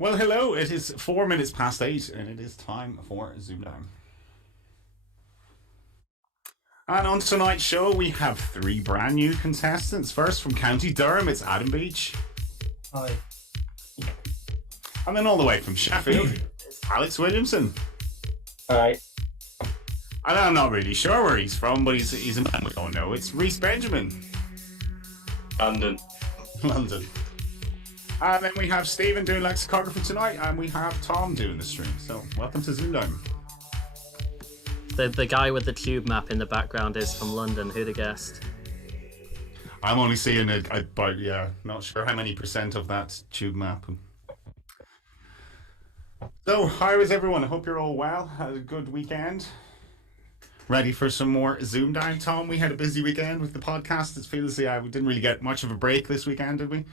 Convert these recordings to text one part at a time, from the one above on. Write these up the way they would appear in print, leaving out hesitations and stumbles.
Well, hello. It is 4 minutes past 8, and it is time for ZoomDown. And on tonight's show, we have three brand new contestants. First, from County Durham, it's Adam Beach. Hi. And then all the way from Sheffield, it's Alex Williamson. Hi. And I'm not really sure where he's from, but he's a man we don't know. It's Rhys Benjamin. London. London. And then we have Stephen doing lexicography tonight, and we have Tom doing the stream. So, welcome to ZoomDown. The guy with the tube map in the background is from London. Who'd have guessed? I'm only seeing about, not sure how many percent of that tube map. So, how is everyone? I hope you're all well. Had a good weekend. Ready for some more ZoomDown, Tom? We had a busy weekend with the podcast. It feels we didn't really get much of a break this weekend, did we?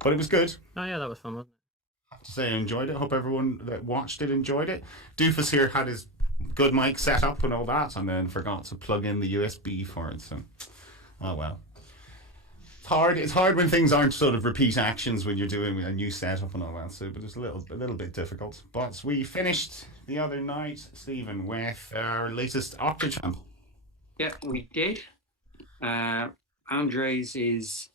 But it was good. Oh yeah, that was fun, wasn't it? I have to say I enjoyed it. Hope everyone that watched it enjoyed it. Doofus here had his good mic set up and all that, and then forgot to plug in the USB for it. So, oh well. It's hard when things aren't sort of repeat actions when you're doing a new setup and all that. So, but it's a little bit difficult. But we finished the other night, Stephen, with our latest Tetrachamp. Yeah, we did. Andres is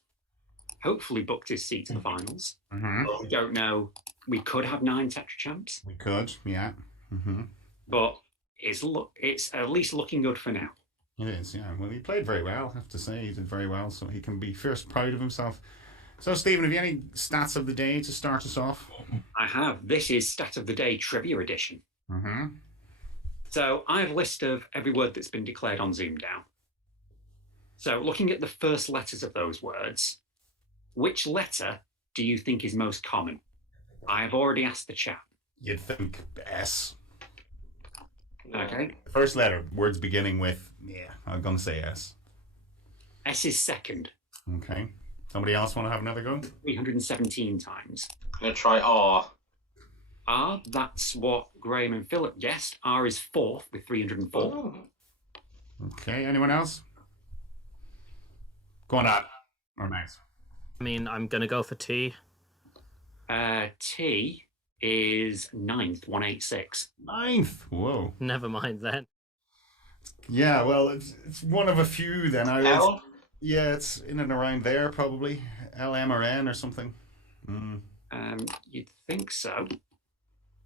hopefully booked his seat to the finals. Mm-hmm. But we don't know. We could have 9 Tetrachamps. We could, yeah. Mm-hmm. But it's at least looking good for now. It is, yeah. Well, he played very well, I have to say. He did very well, so he can be first proud of himself. So, Stephen, have you any stats of the day to start us off? I have. This is Stat of the Day Trivia Edition. Mm-hmm. So I have a list of every word that's been declared on ZoomDown. So looking at the first letters of those words, which letter do you think is most common? I have already asked the chat. You'd think S. Okay. The first letter, words beginning with, I'm going to say S. S is second. Okay. Somebody else want to have another go? 317 times. I'm going to try R. R, that's what Graham and Philip guessed. R is fourth with 304. Oh. Okay, anyone else? Go on, Ad. Or Max. I mean, I'm gonna go for T. T is ninth, 186. Ninth. Whoa. Never mind then. Yeah, well, it's one of a few then. L? Yeah, it's in and around there probably. L, M, or N or something. Mm. You'd think so.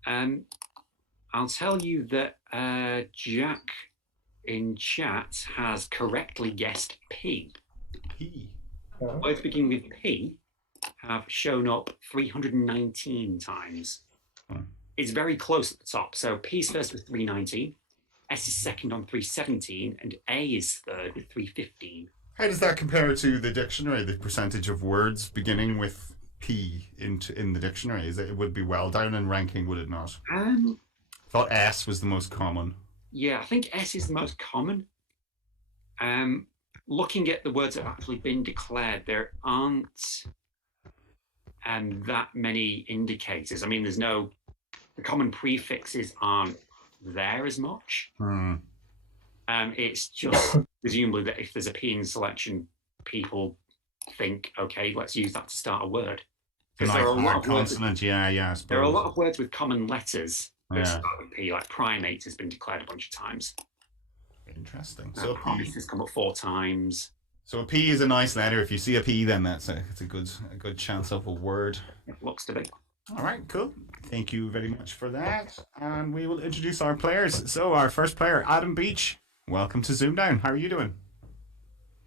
I'll tell you that Jack in chat has correctly guessed P. P. Words beginning with P have shown up 319 times. It's very close at the top. So P is first with 319, S is second on 317, and A is third with 315. How does that compare to the dictionary, the percentage of words beginning with P in the dictionary? It would be well down in ranking, would it not? I thought S was the most common. Yeah, I think S is the most common. Looking at the words that have actually been declared, there aren't that many indicators. I mean, the common prefixes aren't there as much. It's just presumably that if there's a P in selection, people think, okay, let's use that to start a word. Because there are a lot of consonant, there are a lot of words with common letters that start with P, like primate has been declared a bunch of times. Interesting. So promise has come up 4 times. So a P is a nice letter. If you see a P, then it's a good chance of a word. It looks to be. All right, cool. Thank you very much for that. And we will introduce our players. So our first player, Adam Beach. Welcome to ZoomDown. How are you doing?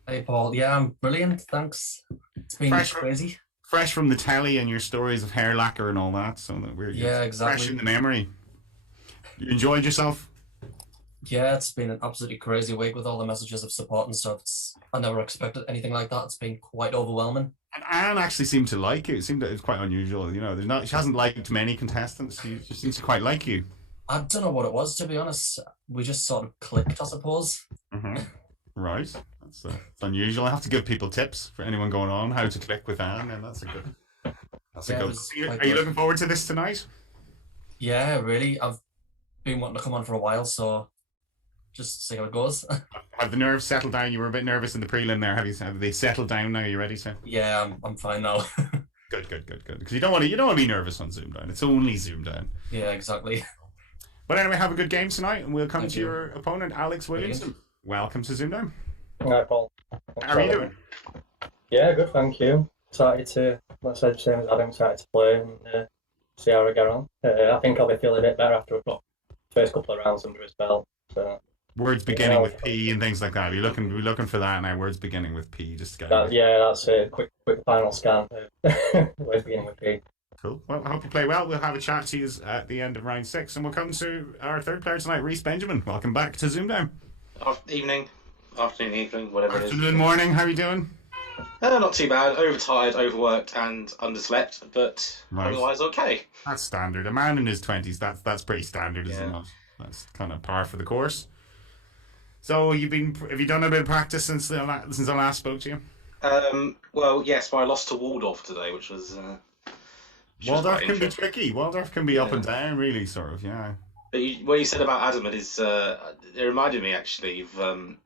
Hey, Paul. Yeah, I'm brilliant. Thanks. It's been crazy. Fresh from the telly and your stories of hair lacquer and all that. So that we're exactly fresh in the memory. You enjoyed yourself? Yeah, it's been an absolutely crazy week with all the messages of support and stuff. I never expected anything like that. It's been quite overwhelming. And Anne actually seemed to like you. It seemed that it's quite unusual. You know, she hasn't liked many contestants. She just seems to quite like you. I don't know what it was, to be honest. We just sort of clicked, I suppose. Mm-hmm. Right. That's unusual. I have to give people tips for anyone going on how to click with Anne, and that's a good. Are you looking forward to this tonight? Yeah, really. I've been wanting to come on for a while, so just see how it goes. Have the nerves settled down? You were a bit nervous in the prelim there. Have they settled down now? Are you ready to? Yeah, I'm fine now. Good. Because you don't want to be nervous on ZoomDown. It's only ZoomDown. Yeah, exactly. But anyway, have a good game tonight, and we'll come Thank to you. your opponent, Alex Williamson. Welcome to ZoomDown. Hi, Paul. How are you doing? Yeah, good, thank you. Excited to, let's say the same as Adam, excited to play and see how I get on. I think I'll be feeling a bit better after I've got the first couple of rounds under his belt. So, Words beginning with P and things like that. We're looking for that now. Words beginning with P, just to get that's a quick final scan. Words beginning with P. Cool. Well, I hope you play well. We'll have a chat to you at the end of round 6, and we'll come to our third player tonight, Rhys Benjamin. Welcome back to ZoomDown. Evening, whatever it is. Afternoon, morning. How are you doing? Not too bad. Overtired, overworked, and underslept, but otherwise okay. That's standard. A man in his 20s, that's pretty standard, is it Yeah. not? That's kind of par for the course. So have you done a bit of practice since I last spoke to you? Well, yes, but I lost to Waldorf today, which was. Waldorf can be tricky. Waldorf can be up and down, really, sort of, yeah. But what you said about Adam, it reminded me actually of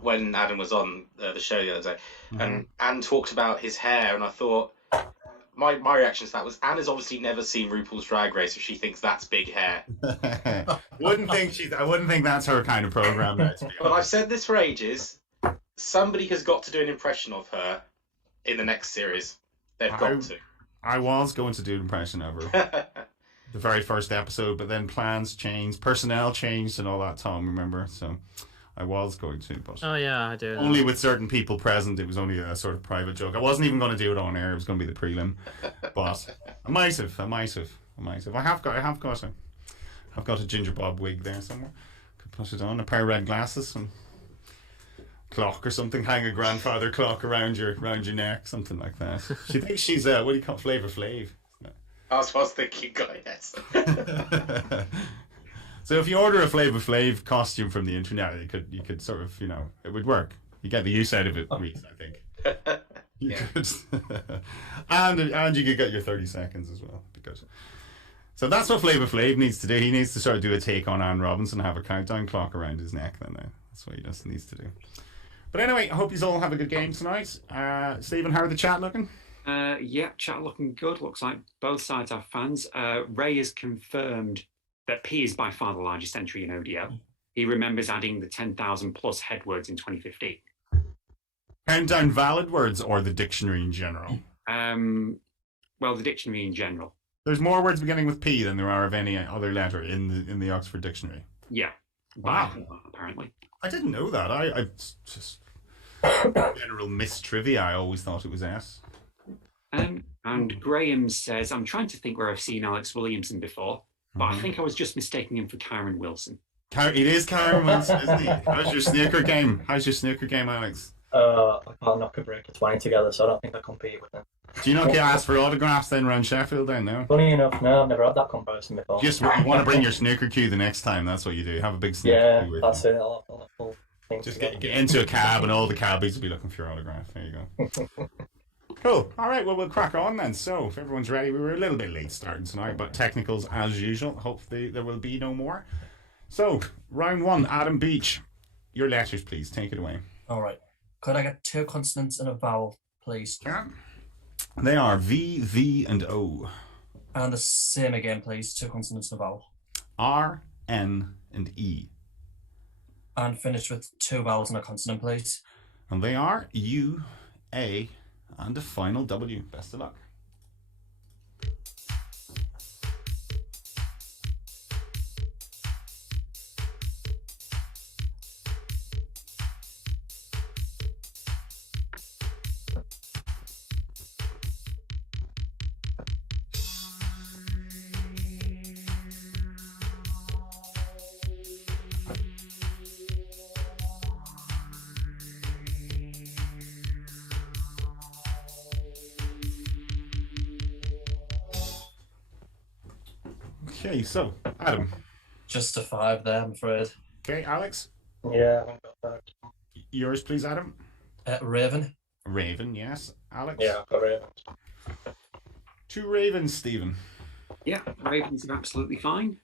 when Adam was on the show the other day, and Anne talked about his hair, and I thought my reaction to that was Anne has obviously never seen RuPaul's Drag Race, if she thinks that's big hair. I wouldn't think that's her kind of program. But I've said this for ages. Somebody has got to do an impression of her in the next series. They've got to. I was going to do an impression of her. The very first episode, but then plans changed, personnel changed, and all that. Tom, remember? So I was going to, but Oh yeah, I do. only with certain people present. It was only a sort of private joke. I wasn't even going to do it on air. It was going to be the prelim, but I might have. I've got a ginger bob wig there somewhere. Could put it on. A pair of red glasses and clock or something. Hang a grandfather clock around your neck, something like that. She thinks she's what do you call Flavor Flav? I was thinking, yes. So if you order a Flavor Flav costume from the internet, you could sort of, it would work. You get the use out of it, Rhys, I think. You could. and you could get your 30 seconds as well. Because so that's what Flavor Flav needs to do. He needs to sort of do a take on Anne Robinson and have a countdown clock around his neck. Then that's what he just needs to do. But anyway, I hope you all have a good game tonight. Stephen, how are the chat looking? Yeah, chat looking good. Looks like both sides have fans. Ray has confirmed that P is by far the largest entry in ODO. He remembers adding the 10,000 plus head words in 2015. Countdown valid words or the dictionary in general? Well, the dictionary in general. There's more words beginning with P than there are of any other letter in the Oxford Dictionary. Yeah. Wow. Apparently. I didn't know that. I just general mistrivia. I always thought it was S. And Graham says, I'm trying to think where I've seen Alex Williamson before, but I think I was just mistaking him for Kyron Wilson. It is Kyron Wilson, isn't he? How's your snooker game? Alex? I can't knock a break of 20 together, so I don't think I compete with him. Do you not get asked for autographs then around Sheffield then, no? Funny enough, no, I've never had that comparison before. You want to bring your snooker cue the next time, that's what you do. Have a big snooker cue with that's you. it. I'll have a full thing Just together. get into a cab and all the cabbies will be looking for your autograph. There you go. Cool. All right, well, we'll crack on then. So, if everyone's ready, we were a little bit late starting tonight, but technicals as usual. Hopefully there will be no more. So, round 1, Adam Beach. Your letters, please. Take it away. All right. Could I get 2 consonants and a vowel, please? Yeah. They are V, V, and O. And the same again, please. 2 consonants and a vowel. R, N, and E. And finish with 2 vowels and a consonant, please. And they are U, A, and a final W. Best of luck. Okay, so, Adam. Just a 5 there, I'm afraid. Okay, Alex. Yeah, I haven't got that. Yours, please, Adam. Raven. Raven, yes. Alex. Yeah, I've got it. 2 ravens, Stephen. Yeah, Ravens are absolutely fine.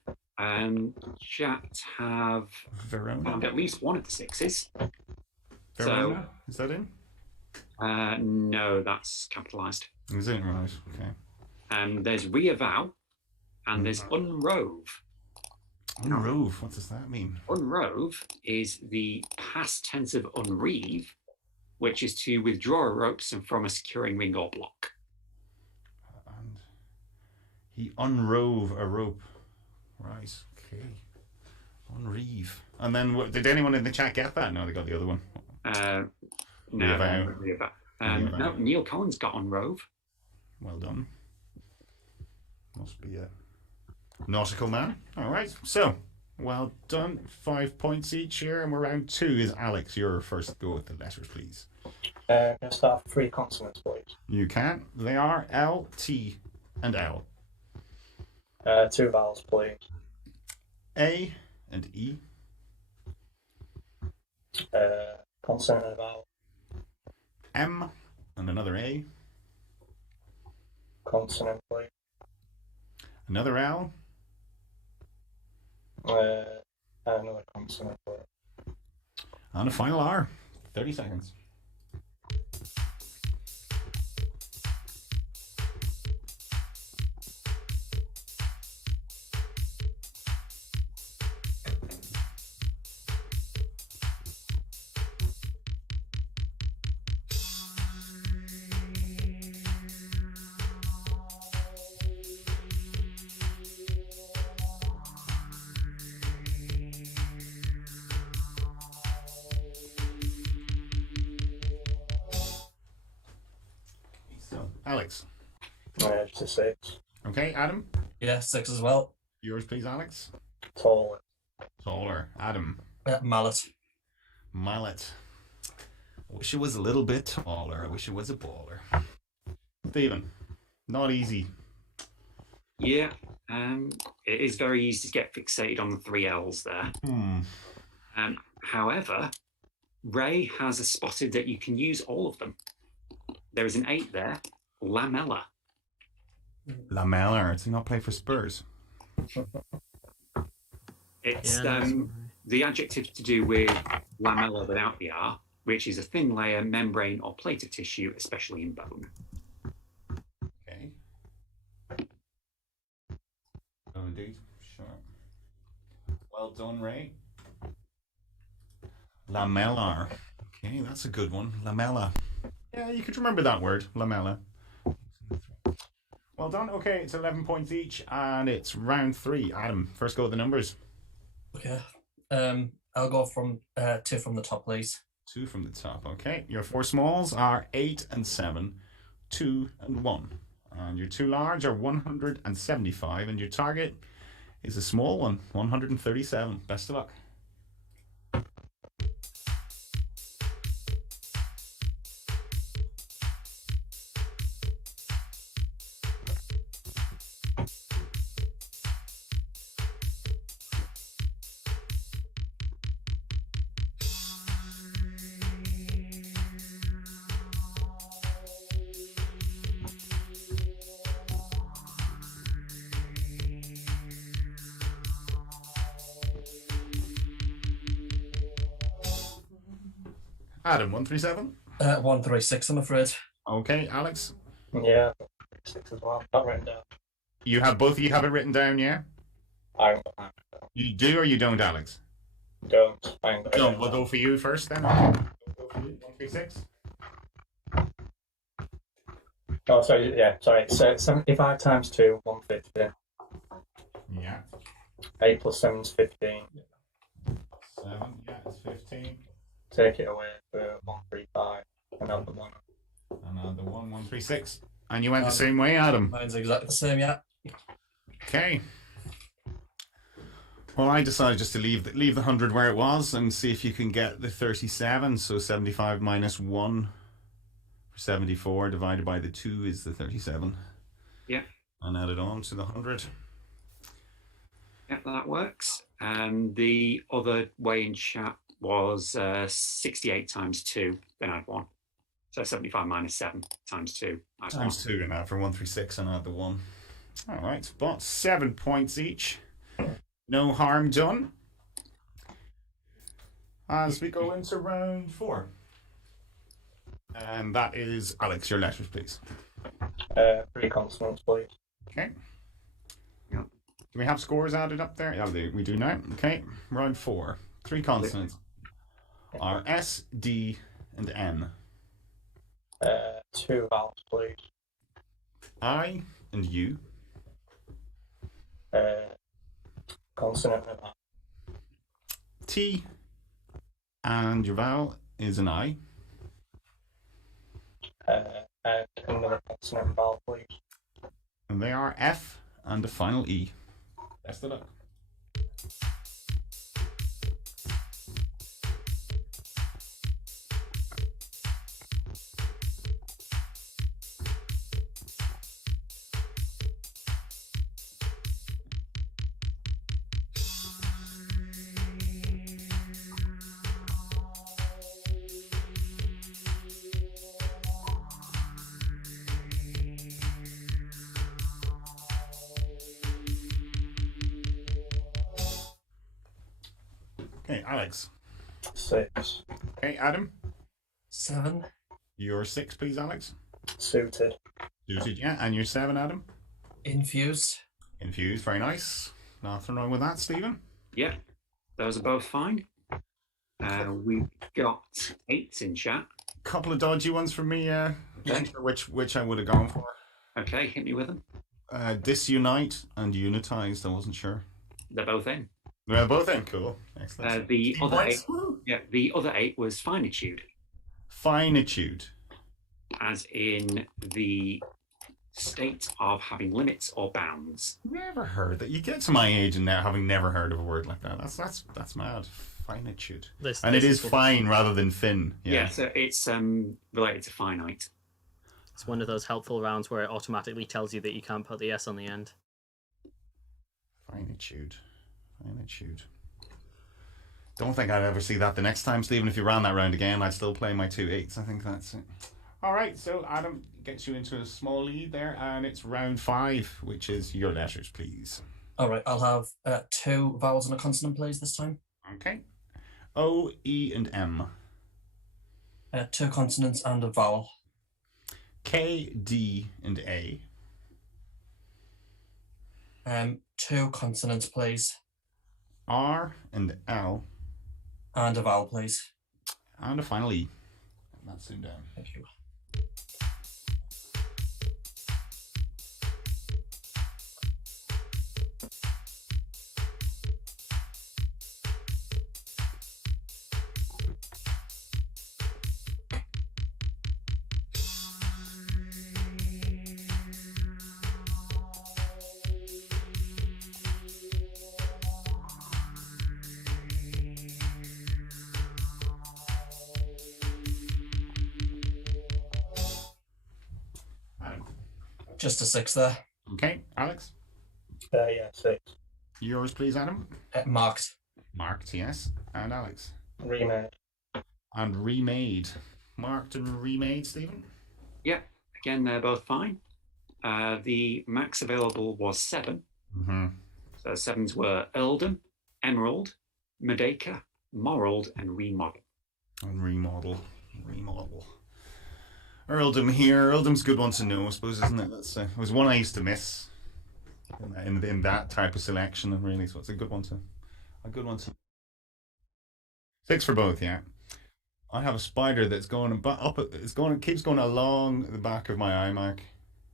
Chat have Verona. found at least one of the 6s. Verona. Is that in? No, that's capitalised. Is it right? Okay. There's reavow, and there's unrove. Unrove. What does that mean? Unrove is the past tense of unreave, which is to withdraw a rope from a securing ring or block. And he unrove a rope. Right. Okay. Unreave. And then, did anyone in the chat get that? No, they got the other one. No. Reavow. No, Neil Collins got unrove. Well done. Must be a nautical man. All right. So, well done. 5 points each here, and we're round 2. Is Alex your first go with the letters, please? Can I start with 3 consonants, please? You can. They are L, T, and L. 2 vowels, please. A and E. Consonant and a vowel. M and another A. Consonant, please. Another L. Another consonant, please. And a final R. 30 seconds. Alex. Just a 6. Okay, Adam. Yeah, 6 as well. Yours, please, Alex. Taller. Taller. Adam. Mallet. Mallet. I wish it was a little bit taller. I wish it was a baller. Stephen. Not easy. Yeah, it is very easy to get fixated on the 3 L's there. However, Ray has spotted that you can use all of them. There is an 8 there. Lamella. Lamella. Does he not play for Spurs? It's the adjective to do with lamella without the R, which is a thin layer, membrane, or plate of tissue, especially in bone. Okay. Oh, indeed. Sure. Well done, Ray. Lamellar. Okay, that's a good one. Lamella. Yeah, you could remember that word, lamella. Well done. Okay, it's 11 points each, and it's round 3. Adam, first go with the numbers. Okay. I'll go from 2 from the top, please. 2 from the top. Okay, your 4 smalls are 8 and 7, 2 and 1, and your 2 large are 175, and your target is a small one, 137. Best of luck. Adam, 137. 136, I'm afraid. Okay, Alex. Yeah, 6 as well. Not written down. You have both of you have it written down, yeah? I You do or you don't, Alex? don't. I ain't Don't. We'll go for you first then. Go for you. 136. Oh, sorry. Yeah, sorry. It's 75 times 2, 150. Yeah. 8 plus 7 is 15. 7. Yeah, it's 15. Take it away for 135. Another one. Another 136. And you went the same way, Adam. Mine's exactly the same, yeah. Okay. Well, I decided just to leave the 100 where it was and see if you can get the 37. So 75 minus 1 for 74 divided by the 2 is the 37. Yeah. And add it on to the 100. Yeah, that works. And the other way in chat was 68 times 2, then add 1. So 75 minus 7 times 2. Times 2 and add for 136 and add the 1. All right, but 7 points each. No harm done. As we go into round 4. And that is Alex. Your letters, please. 3 consonants, please. Okay. Yeah. Do we have scores added up there? Yeah, we do now. Okay. Round 4. 3 consonants are S, D, and N. 2 vowels, please. I and U. Consonant and a vowel. T and your vowel is an I. And another consonant and vowel, please. And they are F and the final E. Best of luck. Okay, Alex. 6. Okay, Adam. 7. Your 6, please, Alex. Suited. Suited, yeah. And your 7, Adam. Infused. Infused, very nice. Nothing wrong with that, Stephen. Yeah, those are both fine. We've got 8s in chat. Couple of dodgy ones from me. Not sure which I would have gone for. Okay, hit me with them. Disunite and unitized. I wasn't sure. They're both in. Well, both in. Cool. Excellent. The other Points. 8, yeah, the other 8 was finitude, Finitude. as in the state of having limits or bounds. Never heard that. You get to my age and now having never heard of a word like that. That's mad. Finitude. And it is fine rather than fin. Yeah, so it's related to finite. It's one of those helpful rounds where it automatically tells you that you can't put the S on the end. Finitude. Don't think I'd ever see that the next time, Stephen. If you ran that round again, I'd still play my 2 8s. I think that's it. All right, so Adam gets you into a small lead there, and it's round 5, which is your letters, please. All right, I'll have 2 vowels and a consonant, please, this time. Okay. O, E, and M. 2 consonants and a vowel. K, D, and A. 2 consonants, please. R and L. And a vowel, please. And a final E. And that's ZoomDown. Thank you. Just a 6 there. Okay, Alex. Yeah, 6. Yours, please, Adam. Marked. Marked, yes. And Alex. Remade. And remade. Marked and remade, Stephen. Yeah, again, they're both fine. The max available was 7. Mm-hmm. So 7s were Earldom, Emerald, Merdeka, Morald, and Remodel. And remodel. Earldom here. Earldom's a good one to know, I suppose, isn't it? That's it was one I used to miss in that type of selection, and really, so it's a good one to. 6 for both, yeah. I have a spider that's going up. It keeps going along the back of my iMac,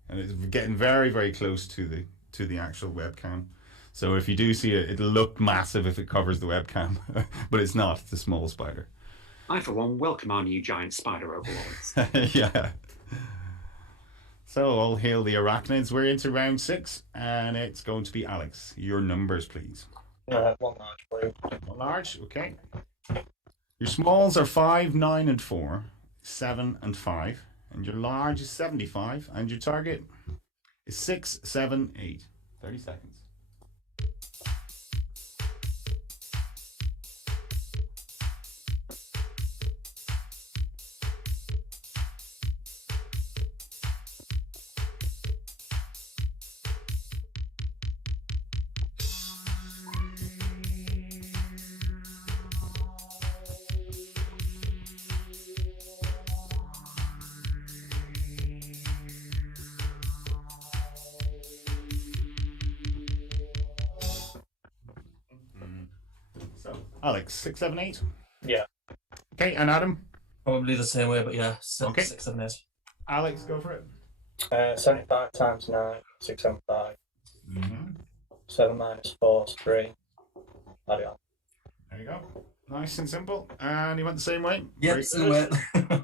and it's getting very, very close to the actual webcam. So if you do see it, it'll look massive if it covers the webcam, but it's not. It's a small spider. I, for one, welcome our new giant spider overlords. Yeah. So all hail the arachnids. We're into round 6, and it's going to be Alex. Your numbers, please. 1 large, please. 1 large, okay. Your smalls are 5, 9, and 4, 7 and 5, and your large is 75, and your target is 6, 7, 8. 30 seconds. Alex, 6, 7, 8. Yeah. Okay, and Adam. Probably the same way, but yeah, Okay. 6, 7, 8. Alex, go for it. 75 times 9, 675. Mm-hmm. 7 minus 4 is 3. Add it on. There you go. Nice and simple. And you went the same way. Yeah, Very same good. way.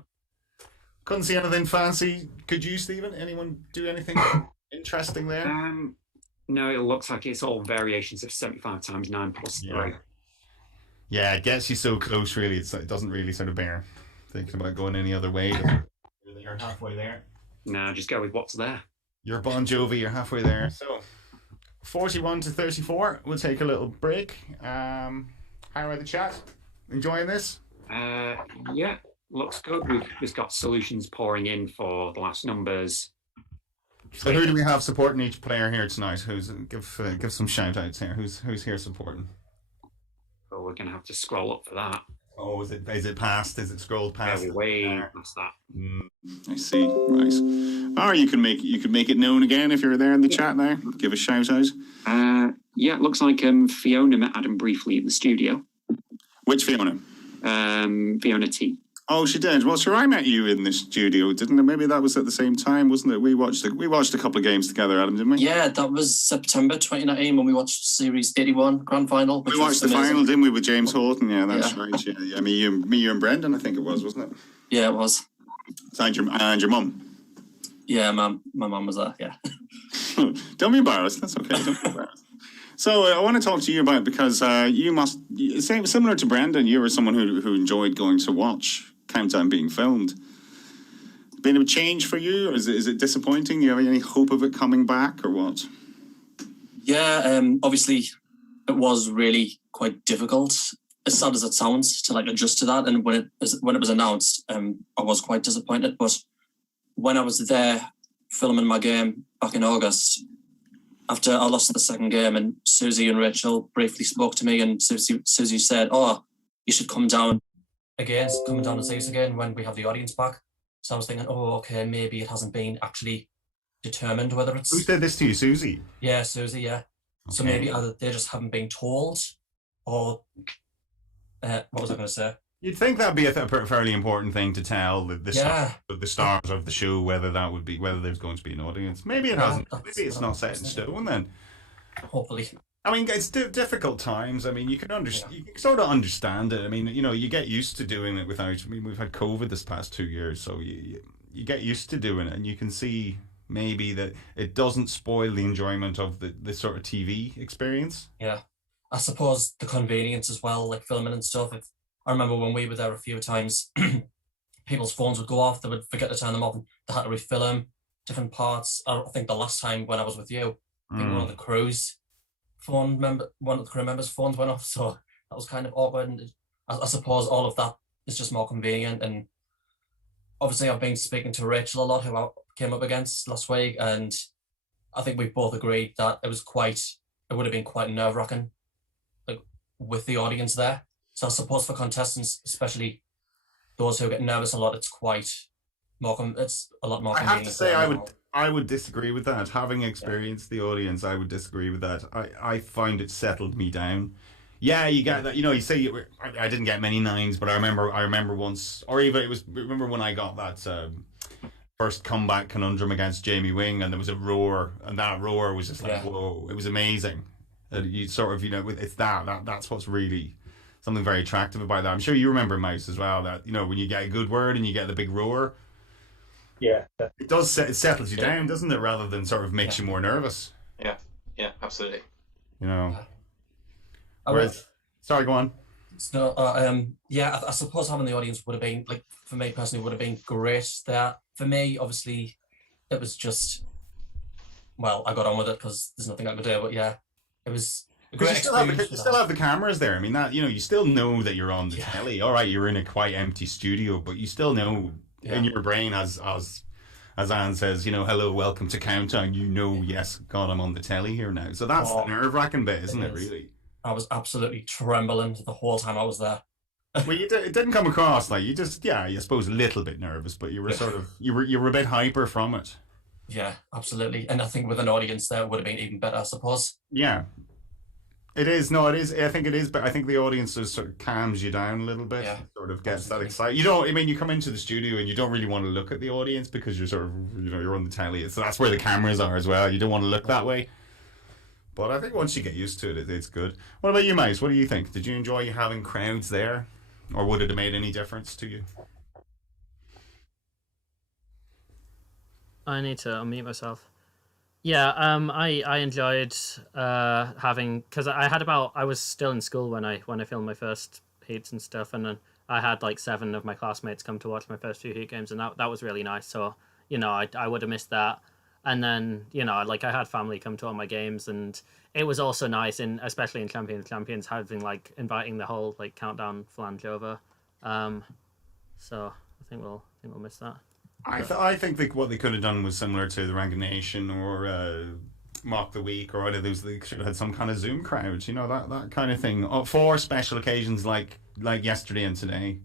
Couldn't see anything fancy. Could you, Stephen? Anyone do anything interesting there? No, it looks like it's all variations of 75 times 9 plus 3. Yeah, it gets you so close, really. It doesn't really sort of bear thinking about going any other way. You're halfway there. No, just go with what's there. You're Bon Jovi, you're halfway there. So, 41 to 34. We'll take a little break. How are the chat? Enjoying this? Yeah, looks good. We've just got solutions pouring in for the last numbers. So who do we have supporting each player here tonight? Give some shout outs here. Who's here supporting? Well, we're gonna have to scroll up for that. Oh, is it past? Is it scrolled past? Yeah, way past that. I see. Right. Or you can make it known again if you're there in the chat now. Give a shout out. Yeah, it looks like Fiona met Adam briefly in the studio. Which Fiona? Fiona T. Oh, she did. Well, sure, I met you in the studio, didn't it? Maybe that was at the same time, wasn't it? We watched a couple of games together, Adam, didn't we? Yeah, that was September 2019 when we watched Series 81 Grand Final. We watched the final, didn't we, with James Horton? Yeah, that's right. Yeah, me, you, and Brendan, I think it was, wasn't it? Yeah, it was. And your mum. Yeah, my mum was there. Yeah. Don't be embarrassed. That's okay. Don't be embarrassed. So I want to talk to you about, because similar to Brendan, you were someone who enjoyed going to watch Countdown being filmed. Been a change for you, or is it disappointing? You have any hope of it coming back, or what? Yeah, obviously it was really quite difficult, as sad as it sounds, to adjust to that. And when it was announced, I was quite disappointed. But when I was there filming my game back in August, after I lost the second game, and Susie and Rachel briefly spoke to me, and Susie said, "Oh, you should come down and see us again when we have the audience back." So I was thinking, oh, okay, maybe it hasn't been actually determined whether it's... Who said this to you, Susie? Yeah, Susie, yeah. Okay. So maybe either they just haven't been told, or... what was I going to say? You'd think that'd be a fairly important thing to tell the stars of the show, whether there's going to be an audience. Maybe it hasn't. Maybe it's not set in stone then. Hopefully. I mean, it's difficult times. I mean, you can sort of understand it. I mean, you get used to doing it without. I mean, we've had COVID this past 2 years, so you get used to doing it, and you can see maybe that it doesn't spoil the enjoyment of the sort of TV experience. Yeah, I suppose the convenience as well, like filming and stuff. I remember when we were there a few times, people's phones would go off, they would forget to turn them off, and they had to refilm different parts. I think the last time when I was with you, I think one of the crew members' phones went off, so that was kind of awkward. And I suppose all of that is just more convenient. And obviously I've been speaking to Rachel a lot, who I came up against last week, and I think we both agreed that it would have been quite nerve-wracking, with the audience there. So I suppose for contestants, especially those who get nervous a lot, it's a lot more convenient. I have to say, I would disagree with that. Having experienced the audience, I would disagree with that. I find it settled me down. Yeah, you get that. You say I didn't get many 9s, but I remember once, or even remember when I got that first comeback conundrum against Jamie Wing, and there was a roar, and that roar was just like, whoa, it was amazing. You sort of, it's that's what's really something very attractive about that. I'm sure you remember, Mouse, as well, that when you get a good word and you get the big roar. Yeah. It does. It settles you down, doesn't it? Rather than sort of makes you more nervous. Yeah, absolutely. Sorry, go on. So, I suppose having the audience would have been, for me personally, would have been great. That for me, obviously, it was just, I got on with it because there's nothing I could do. But yeah, it was a great experience. You still have the cameras there. I mean, that you still know that you're on the telly. All right, you're in a quite empty studio, but you still know in your brain, as Anne says, hello, welcome to Countdown. Yes, God, I'm on the telly here now. So that's the nerve-wracking bit, isn't it? Really. I was absolutely trembling the whole time I was there. Well, it didn't come across like you just, I suppose a little bit nervous, but you were sort of, you were a bit hyper from it. Yeah, absolutely. And I think with an audience there, it would have been even better, I suppose. Yeah. It is. No, it is. I think it is, but I think the audience just sort of calms you down a little bit. Yeah, Sort of gets absolutely. that excited. You don't. I mean, you come into the studio and you don't really want to look at the audience because you're sort of, you're on the telly. So that's where the cameras are as well. You don't want to look that way. But I think once you get used to it, it's good. What about you, Mice? What do you think? Did you enjoy having crowds there, or would it have made any difference to you? I need to unmute myself. Yeah, I enjoyed having, because I was still in school when I filmed my first heats and stuff, and then I had like 7 of my classmates come to watch my first few heat games, and that was really nice. So I would have missed that, and then like I had family come to all my games, and it was also nice, especially in Champions having like inviting the whole like countdown flange over. So I think we'll miss that. I think what they could have done was similar to the Ranking Nation or Mock the Week or either those. They should have had some kind of Zoom crowds, that kind of thing for special occasions like yesterday and today,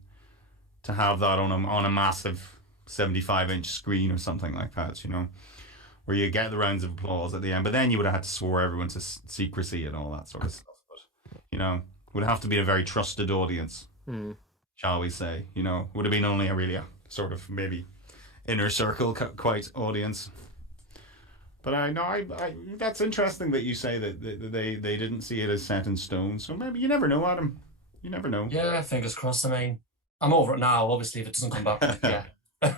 to have that on a massive 75-inch screen or something like that, where you get the rounds of applause at the end. But then you would have had to swear everyone to secrecy and all that sort of stuff. But would have to be a very trusted audience, shall we say? Would have been only a sort of maybe inner circle quite audience. But I know that's interesting that you say that they didn't see it as set in stone. So maybe you never know, Adam. You never know. Yeah, fingers crossed. I mean, I'm over it now. Obviously, if it doesn't come back, yeah.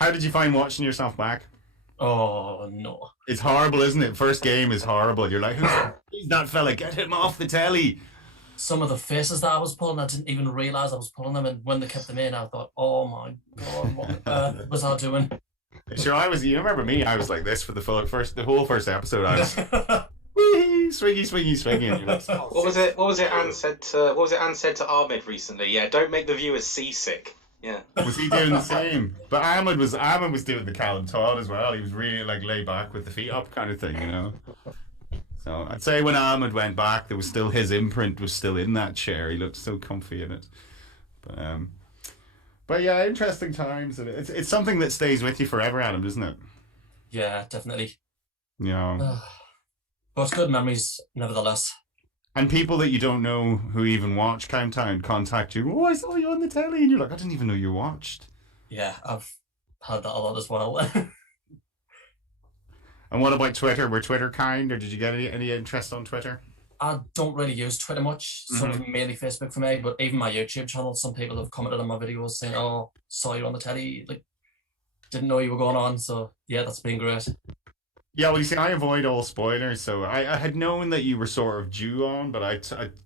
How did you find watching yourself back? Oh no, it's horrible, isn't it? First game is horrible. You're like, who's that fella? Get him off the telly. Some of the faces that I was pulling, I didn't even realise I was pulling them, and when they kept them in, I thought, oh my god, what was I doing? Sure, you remember me, I was like this for the whole first episode. I was swingy, and you're like, what was it Anne said to Ahmed recently? Yeah, don't make the viewers seasick. Yeah. Was he doing the same? But Ahmed was doing the Callum Todd as well. He was really like laid back with the feet up kind of thing, So I'd say when Ahmed went back, there was still his imprint was still in that chair. He looked so comfy in it. But yeah, interesting times, and it's something that stays with you forever, Adam, doesn't it? Yeah, definitely. Yeah. But it's good memories, nevertheless. And people that you don't know who even watch Countdown contact you. Oh, I saw you on the telly, and you're like, I didn't even know you watched. Yeah, I've had that a lot as well. And what about Twitter? Were Twitter kind, or did you get any interest on Twitter? I don't really use Twitter much, so mainly Facebook for me, but even my YouTube channel, some people have commented on my videos saying, oh, saw you on the telly, like, didn't know you were going on, so yeah, that's been great. Yeah, well, you see, I avoid all spoilers, so I had known that you were sort of due on, but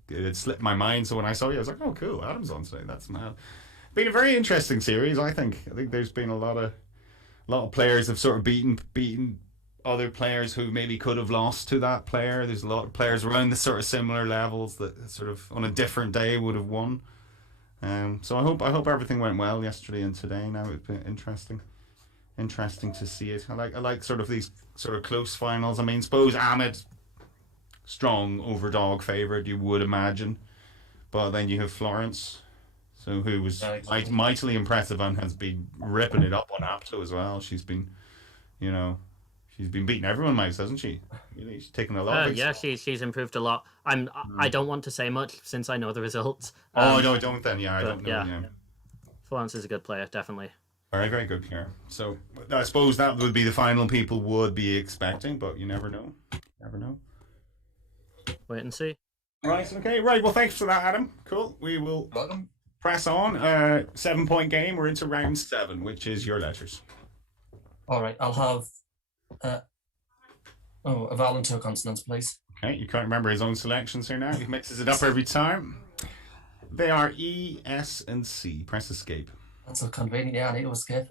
it slipped my mind, so when I saw you, I was like, oh, cool, Adam's on today, that's mad. Been a very interesting series, I think. I think there's been a lot of players have sort of beaten other players who maybe could have lost to that player. There's a lot of players around the sort of similar levels that sort of on a different day would have won. So I hope everything went well yesterday and today. Now it's been interesting to see it. I like sort of these sort of close finals. I mean, suppose Ahmed, strong overdog favourite, you would imagine, but then you have Florence, so who was mightily impressive and has been ripping it up on Apto as well. She's been, she's been beating everyone, Miles, hasn't she? She's taken a lot. Yeah, she's improved a lot. I don't want to say much since I know the results. No, don't then. Yeah, I don't know. Yeah. Florence is a good player, definitely. Very, very good player. So I suppose that would be the final people would be expecting, but you never know. Wait and see. Right. Okay. Right. Well, thanks for that, Adam. Cool. We will press on. 7-point game. We're into round 7, which is your letters. All right. I'll have. A vowel and 2 consonants, please. Okay, you can't remember his own selections here now. He mixes it up every time. They are E, S, and C. Press escape. That's so convenient. Yeah, I need to escape.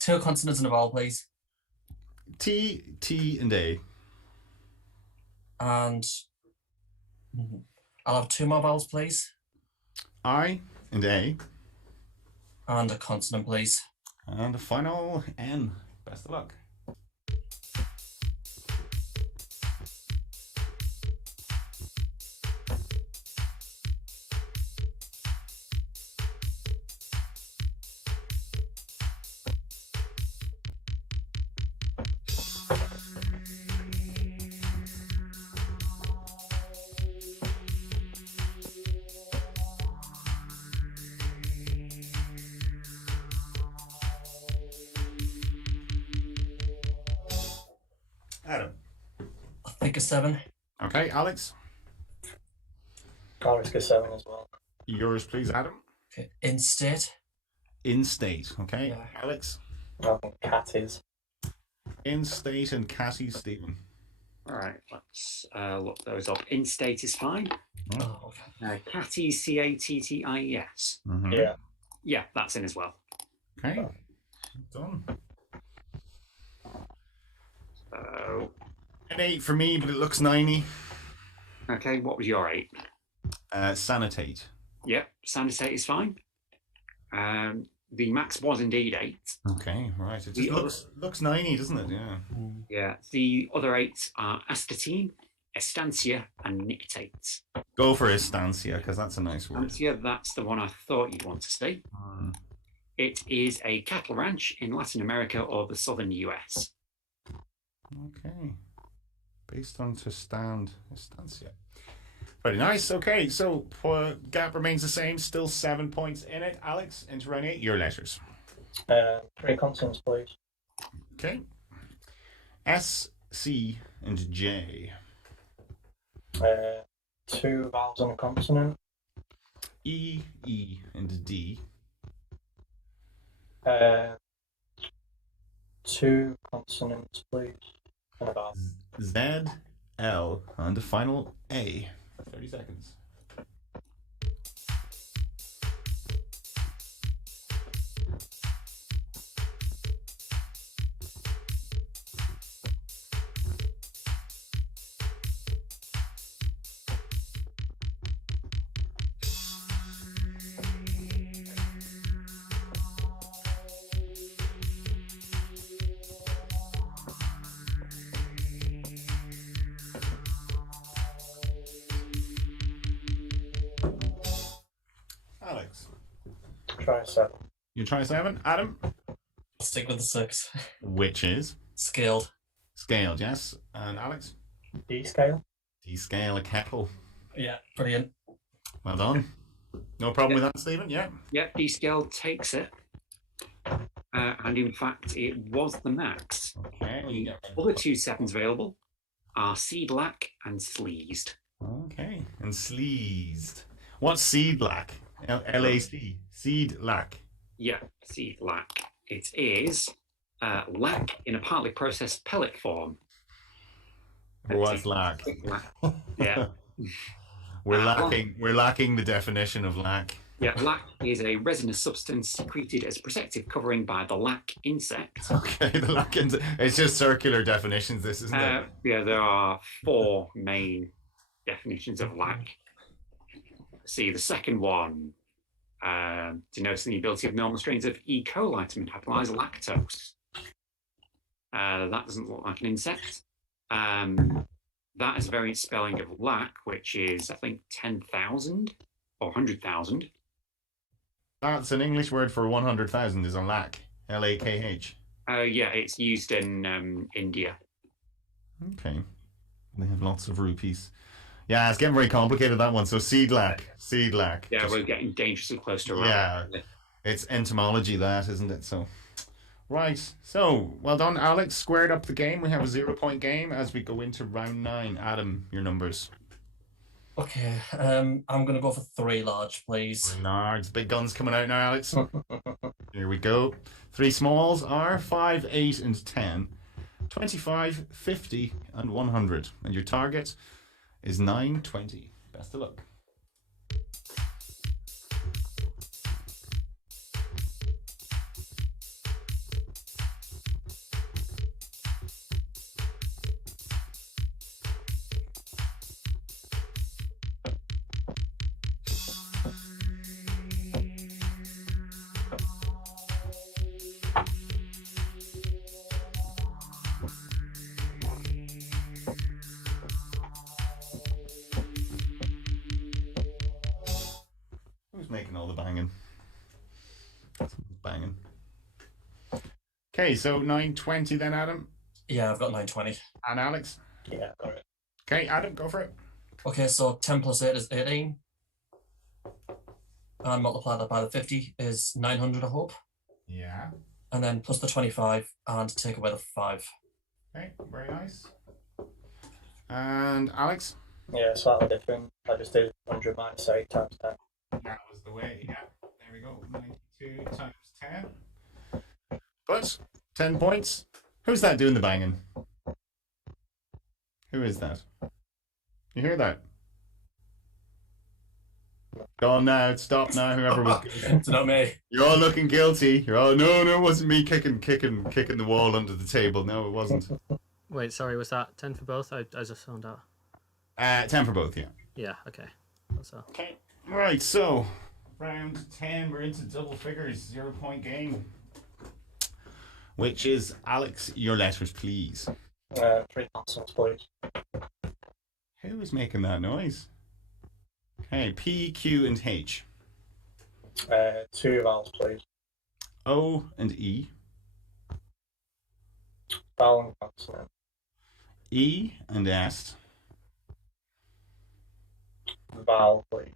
2 consonants and a vowel, please. T, T, and A. And I'll have 2 more vowels, please. I and A. And a consonant, please. And a final N. Best of luck. Adam. I think a 7. Okay, Alex. I'll risk a 7 as well. Yours, please, Adam. Okay. In state. In state. Okay, Yeah. Alex. I think Catties. In state and Catty Stephen. All right, let's look those up. In state is fine. Oh, okay. Catties, Catties. Mm-hmm. Yeah. Yeah, that's in as well. Okay. Done. So, An 8 for me, but it looks 90. okay, what was your 8? Sanitate. Yep, sanitate is fine. The max was indeed 8. Okay, right. It The just looks 90, doesn't it? Yeah. Yeah, the other 8 are astatine, estancia, and nictate. Go for Estancia, because that's a nice word. Estancia, that's the one I thought you'd want to see. It is a cattle ranch in Latin America or the southern US. Okay. Based on to stand Estancia. Very nice. Okay, so gap remains the same. Still 7 points in it. Alex, into round 8. Your letters. 3 consonants, please. Okay. S, C, and J. 2 vowels and a consonant. E, E, and D. 2 consonants, please. And a vowel. Z, L, and the final A. 30 seconds. Alex. Try 7. You try 7. Adam. I'll stick with the 6. Which is? Scaled. Scaled, yes. And Alex? D scale. D scale, a kettle. Yeah, brilliant. Well done. No problem with that, Stephen? Yeah. Yep, D-scale takes it. And in fact, it was the max. Okay. The other 2 sevens available are seed lack and sleazed. Okay. And sleazed. What's seed lack? L-A-C. Seed lack. Yeah, seed lack. It is lack in a partly processed pellet form. What's lack? Yeah. We're lacking the definition of lack. Yeah, lac is a resinous substance secreted as protective covering by the lac insect. Okay, the lack. It's just circular definitions, this, isn't it? Yeah, there are 4 main definitions of lac. See, the second one denotes the ability of normal strains of E. coli to metabolize lactose. That doesn't look like an insect. That is a variant spelling of lac, which is, I think, 10,000 or 100,000. That's an English word for 100,000 is a lakh. L-A-K-H. Yeah, it's used in India. Okay. They have lots of rupees. Yeah, it's getting very complicated, that one. So seed lack. Seed lack. Yeah, we're getting dangerously close to yeah, it's entomology, that, isn't it? So, right. So, well done, Alex. Squared up the game. We have a 0-point game as we go into round 9. Adam, your numbers. Okay, I'm going to go for 3 large, please. Large. Big guns coming out now, Alex. Here we go. 3 smalls are 5, 8, and 10. 25, 50, and 100. And your target is 920. Best of luck. Making all the banging. Banging. Okay, so 920 then, Adam. Yeah, I've got 920. And Alex? Yeah, got it. Okay, Adam, go for it. Okay, so 10 plus 8 is 18. And multiply that by the 50 is 900, I hope. Yeah. And then plus the 25 and take away the 5. Okay, very nice. And Alex? Yeah, slightly different. I just did 100 minus 8 times 10. That was the way, yeah. There we go. 92 times 10. But 10 points. Who's that doing the banging? Who is that? You hear that? Go on now, stop now, whoever was It's not me. You're all looking guilty. You're all, no, it wasn't me kicking the wall under the table. No, it wasn't. Wait, sorry, was that 10 for both? I just found out. 10 for both, yeah. Yeah, okay. That's all. Okay. Right, so round 10, we're into double figures, 0 point game. Which is, Alex, your letters, please. 3 consonants, please. Who is making that noise? Okay, P, Q, and H. 2 vowels, please. O and E. Vowel and consonant. E and S. Vowel, please.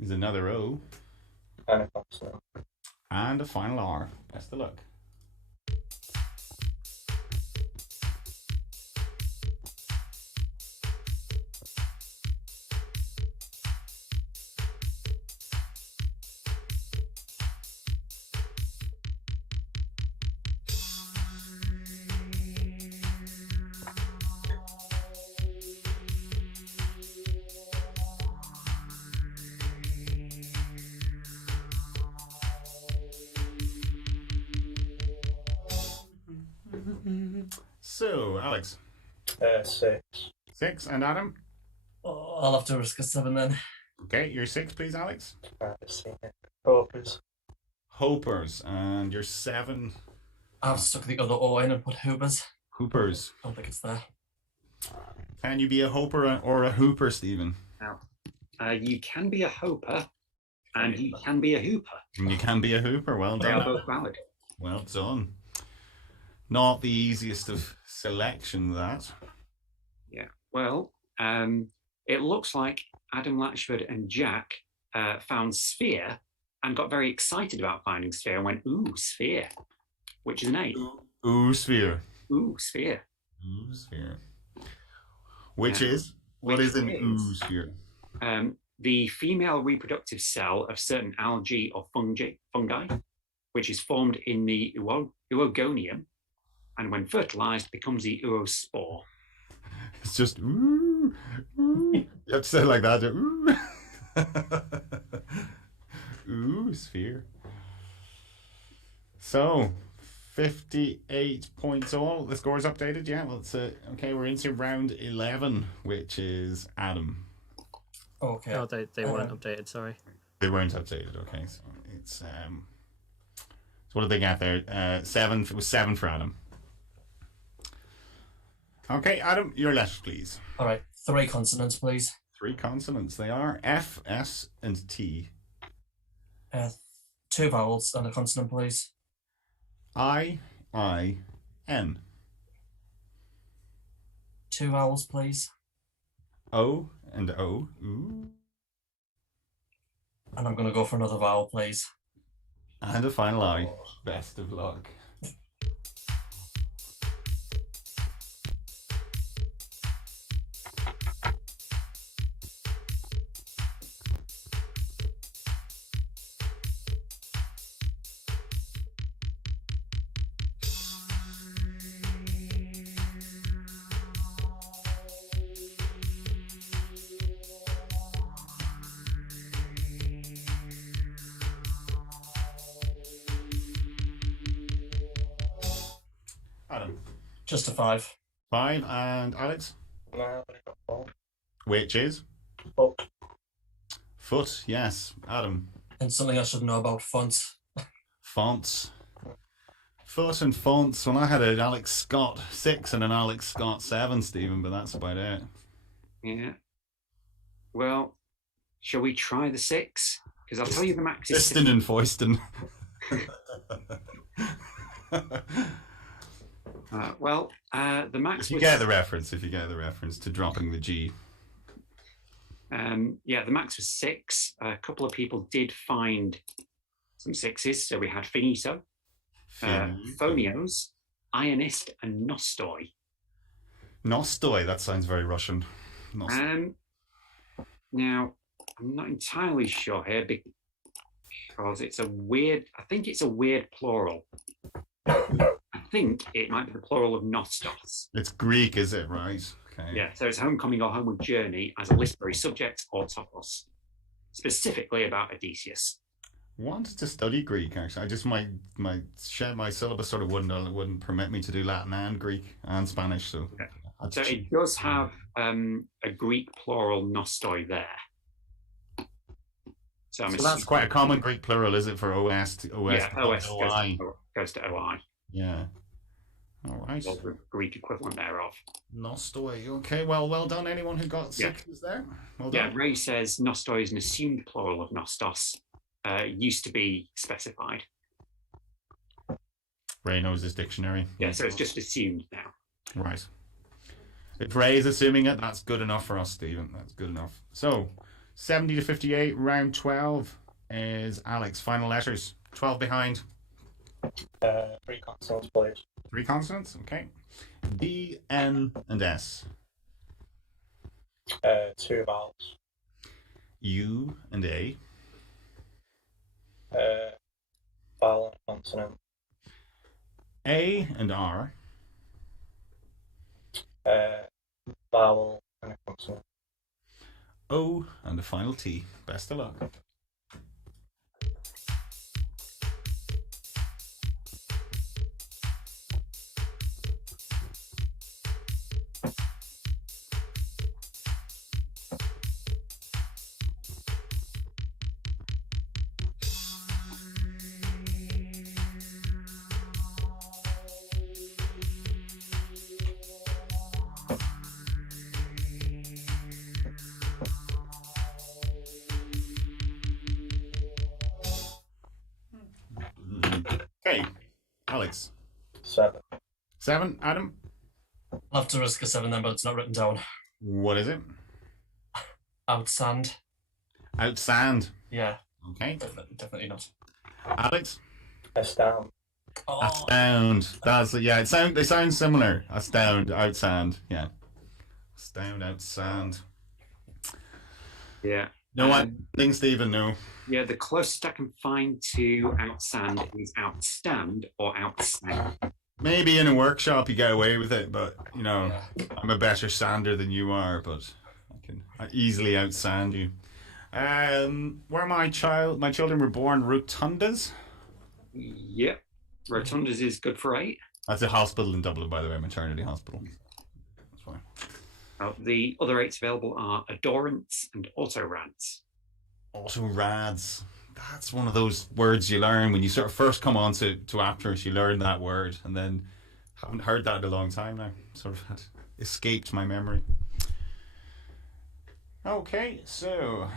Is another O. And a consonant. And a final R. Best of luck. So, Alex. 6. 6, and Adam? Oh, I'll have to risk a 7 then. Okay, your 6, please, Alex. Just seen it. Hopers. Hopers, and your 7. I've stuck the other O in and put Hoopers. Hoopers. I don't think it's there. Can you be a hoper or a hooper, Stephen? Now, you can be a hoper and you can be a hooper. You can be a hooper. Well They are done. both valid. Well done. Not the easiest of selection, that. Yeah. Well, it looks like Adam Latchford and Jack found sphere and got very excited about finding sphere and went, ooh, sphere, which is an 8. Ooh, sphere. Ooh, sphere. Ooh, sphere. Which Yeah. is? What Which is an is- ooh sphere? The female reproductive cell of certain algae or fungi, which is formed in the oogonium, and when fertilized becomes the oospore. It's just ooh, ooh. You have to say it like that. Ooh. Ooh, sphere. So, 58 points all. The score's updated, yeah. Well, it's okay. We're into round 11, which is Adam. Okay. Oh, they weren't updated, sorry. They weren't updated. Okay, so it's so what did they get there? 7. It was 7 for Adam. Okay, Adam, your letters, please. All right. 3 consonants, please. 3 consonants. They are F, S, and T. 2 vowels and a consonant, please. I, N. 2 vowels, please. O and O. Ooh. And I'm going to go for another vowel, please. And a final I. Best of luck. Adam. Just a 5. 5, and Alex? No, I've only got 4. Which is? Foot. Foot, yes. Adam. And something I should know about font. Fonts. Foot and fonts. Well, I had an Alex Scott 6 and an Alex Scott 7, Stephen, but that's about it. Yeah. Well, shall we try the 6? Because I'll tell you the max is Fiston and Foiston. the max If you was, get the reference to dropping the G. the max was 6. A couple of people did find some 6s. So we had finito, phonios, ionist, and nostoi. Nostoy, that sounds very Russian. Now, I'm not entirely sure here because it's a weird, I think it's a weird plural. I think it might be the plural of nostos. It's Greek, is it? Right. Okay. Yeah, so it's homecoming or homeward journey as a literary subject or topos, specifically about Odysseus. Wanted to study Greek, actually. I just my syllabus sort of wouldn't permit me to do Latin and Greek and Spanish. So, okay. So it does have a Greek plural nostoi there. So that's quite a common Greek plural, is it, for OS? Yeah, OS goes to OI. Yeah. All right. Well, the Greek equivalent thereof. Nostoi. Okay, well done, anyone who got sixes there. Well done. Yeah, Ray says nostoi is an assumed plural of nostos. Used to be specified. Ray knows his dictionary. Yeah, so it's just assumed now. Right. If Ray is assuming it, that's good enough for us, Stephen. That's good enough. So, 70 to 58, round 12 is Alex. Final letters. 12 behind. 3 consonants, please. 3 consonants, okay. D, N, and S. 2 vowels. U and A. Vowel and consonant. A and R. Vowel and a consonant. O and the final T. Best of luck. Okay, Alex. 7. 7, Adam. I'll have to risk a 7 then, but it's not written down. What is it? Outsand. Outsand. Yeah. Okay. Definitely not. Alex. Astound. Oh. Astound. That's they sound similar. Astound, outsand. Yeah. Astound, outsand. Yeah. No, I think Stephen. No. Yeah, the closest I can find to outsand is outstand or outstand. Maybe in a workshop you get away with it, but you know, I'm a better sander than you are, but I easily outsand you. Where my children were born, rotundas. Yep, rotundas is good for 8. That's a hospital in Dublin, by the way, maternity hospital. That's fine. The other 8s available are adorants and autorads. Autorads. That's one of those words you learn when you sort of first come on to actors. You learn that word, and then haven't heard that in a long time now. Sort of had escaped my memory. Okay, so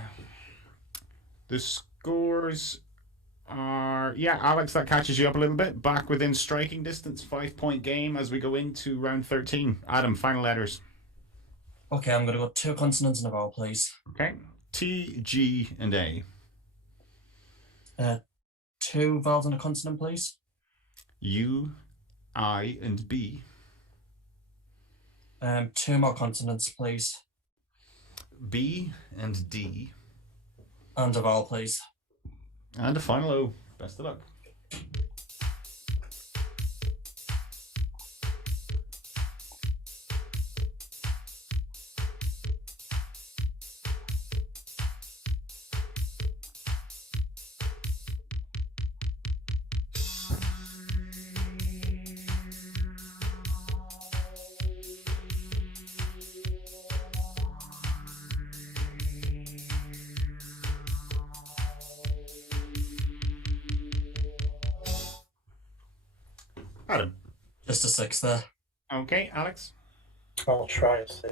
the scores are Alex, that catches you up a little bit. Back within striking distance, 5-point game as we go into round 13. Adam, final letters. Okay, I'm going to go 2 consonants and a vowel, please. Okay. T, G, and A. 2 vowels and a consonant, please. U, I, and B. 2 more consonants, please. B and D. And a vowel, please. And a final O. Best of luck. Adam. Just a 6 there. Okay, Alex. I'll try a 6.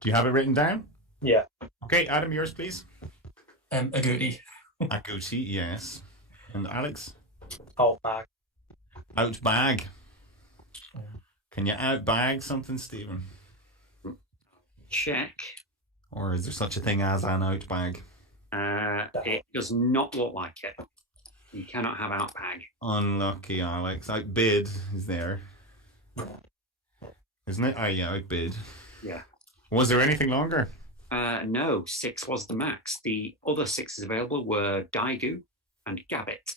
Do you have it written down? Yeah. Okay, Adam, yours, please. Agouti. Agouti, yes. And Alex? Outbag. Outbag. Can you outbag something, Stephen? Check. Or is there such a thing as an outbag? It does not look like it. You cannot have outbag. Unlucky, Alex. Outbid is there. Isn't it? Oh, yeah, I bid. Yeah. Was there anything longer? No, 6 was the max. The other 6s available were Daigou and Gabbit.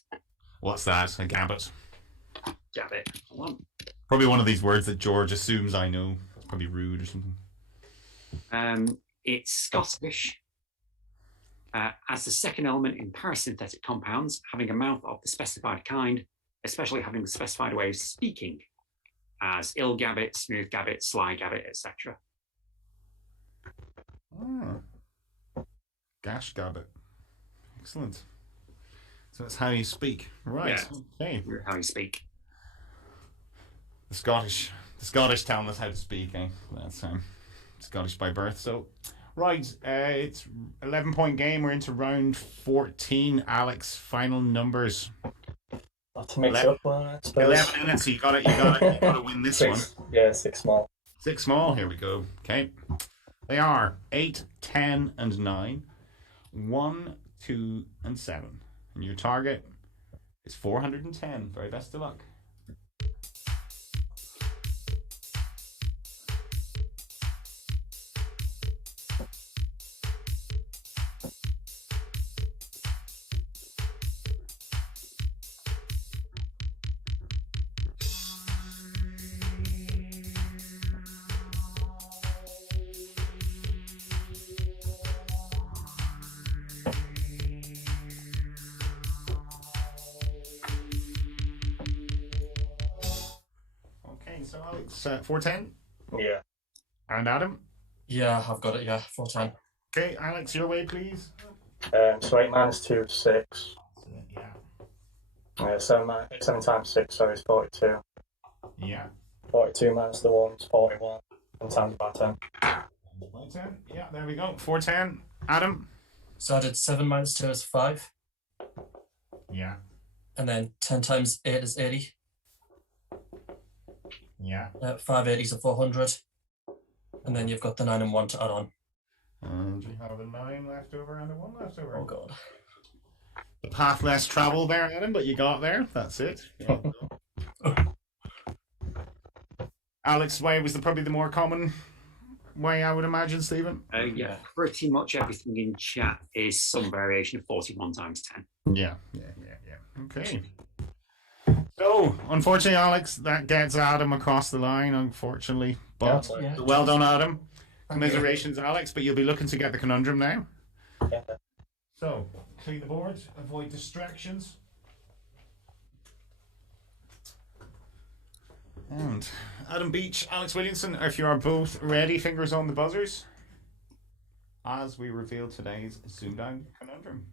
What's that? A gabbit. Gabbit. Hold on. Probably one of these words that George assumes I know. It's probably rude or something. It's Scottish. As the second element in parasynthetic compounds, having a mouth of the specified kind, especially having the specified way of speaking, as ill gabbit, smooth gabbit, sly gabbit, etc. Gash gabbit. Excellent. So that's how you speak. Right. Yeah. Okay. How you speak. The Scottish telling us how to speak, eh? That's Scottish by birth. So, right, it's 11-point game. We're into round 14. Alex, final numbers. Not to mix up one, I suppose. 11 minutes. So you got to win this one. Yeah, 6 small. 6 small. Here we go. Okay. They are 8, 10, and 9. 1, 2, and 7. And your target is 410. Very best of luck. So Alex, 410? Yeah. And Adam? Yeah, I've got it, yeah, 410. Okay, Alex, your way, please. So 8 minus 2 is 6. Yeah. 7 times 6, sorry, is 42. Yeah. 42 minus the 1 is 41. And times by 10. By 10. Yeah, there we go. 410. Adam? So I did 7 minus 2 is 5. Yeah. And then 10 times 8 is 80. Yeah. 5 80s are 400. And then you've got the 9 and 1 to add on. And you have a 9 left over and a 1 left over. Oh, God. The path less travel there, Adam, but you got there. That's it. Well done. Alex's way was probably the more common way, I would imagine, Stephen. Yeah, pretty much everything in chat is some variation of 41 times 10. Yeah. Okay. So, unfortunately, Alex, that gets Adam across the line, unfortunately. But well done, Adam. Commiserations, Alex, but you'll be looking to get the conundrum now. Yeah. So, clean the board, avoid distractions. And Adam Beach, Alex Williamson, if you are both ready, fingers on the buzzers, as we reveal today's ZoomDown conundrum.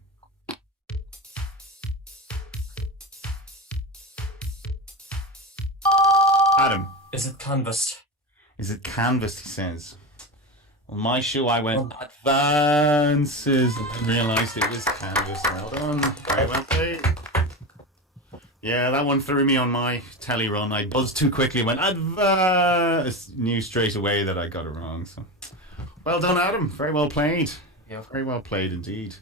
Adam. Is it canvassed? Is it canvassed, he says. On my show, I went advances and realised it was canvassed. Well done. Very well played. Yeah, that one threw me on my telly run. I buzzed too quickly and went advance. Knew straight away that I got it wrong. So, well done, Adam. Very well played. Yeah. Very well played indeed.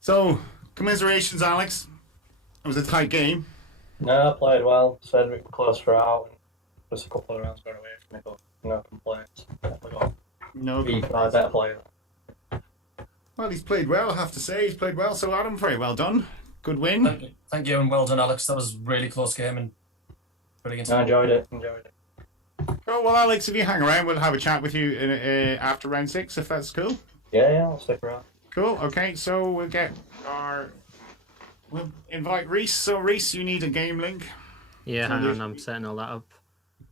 So, commiserations, Alex. It was a tight game. No, I played well. Cedric was close for out. And just a couple of rounds got away from me, but no complaints. No Be complaints. a better player. Well, he's played well, I have to say. He's played well. So, Adam, very well done. Good win. Thank you, and well done, Alex. That was a really close game and brilliant. I enjoyed it. Oh, well, Alex, if you hang around, we'll have a chat with you after round 6, if that's cool. Yeah, I'll stick around. Cool. Okay, so we'll invite Rhys. So, Rhys, you need a game link. Yeah, hang on, I'm setting all that up.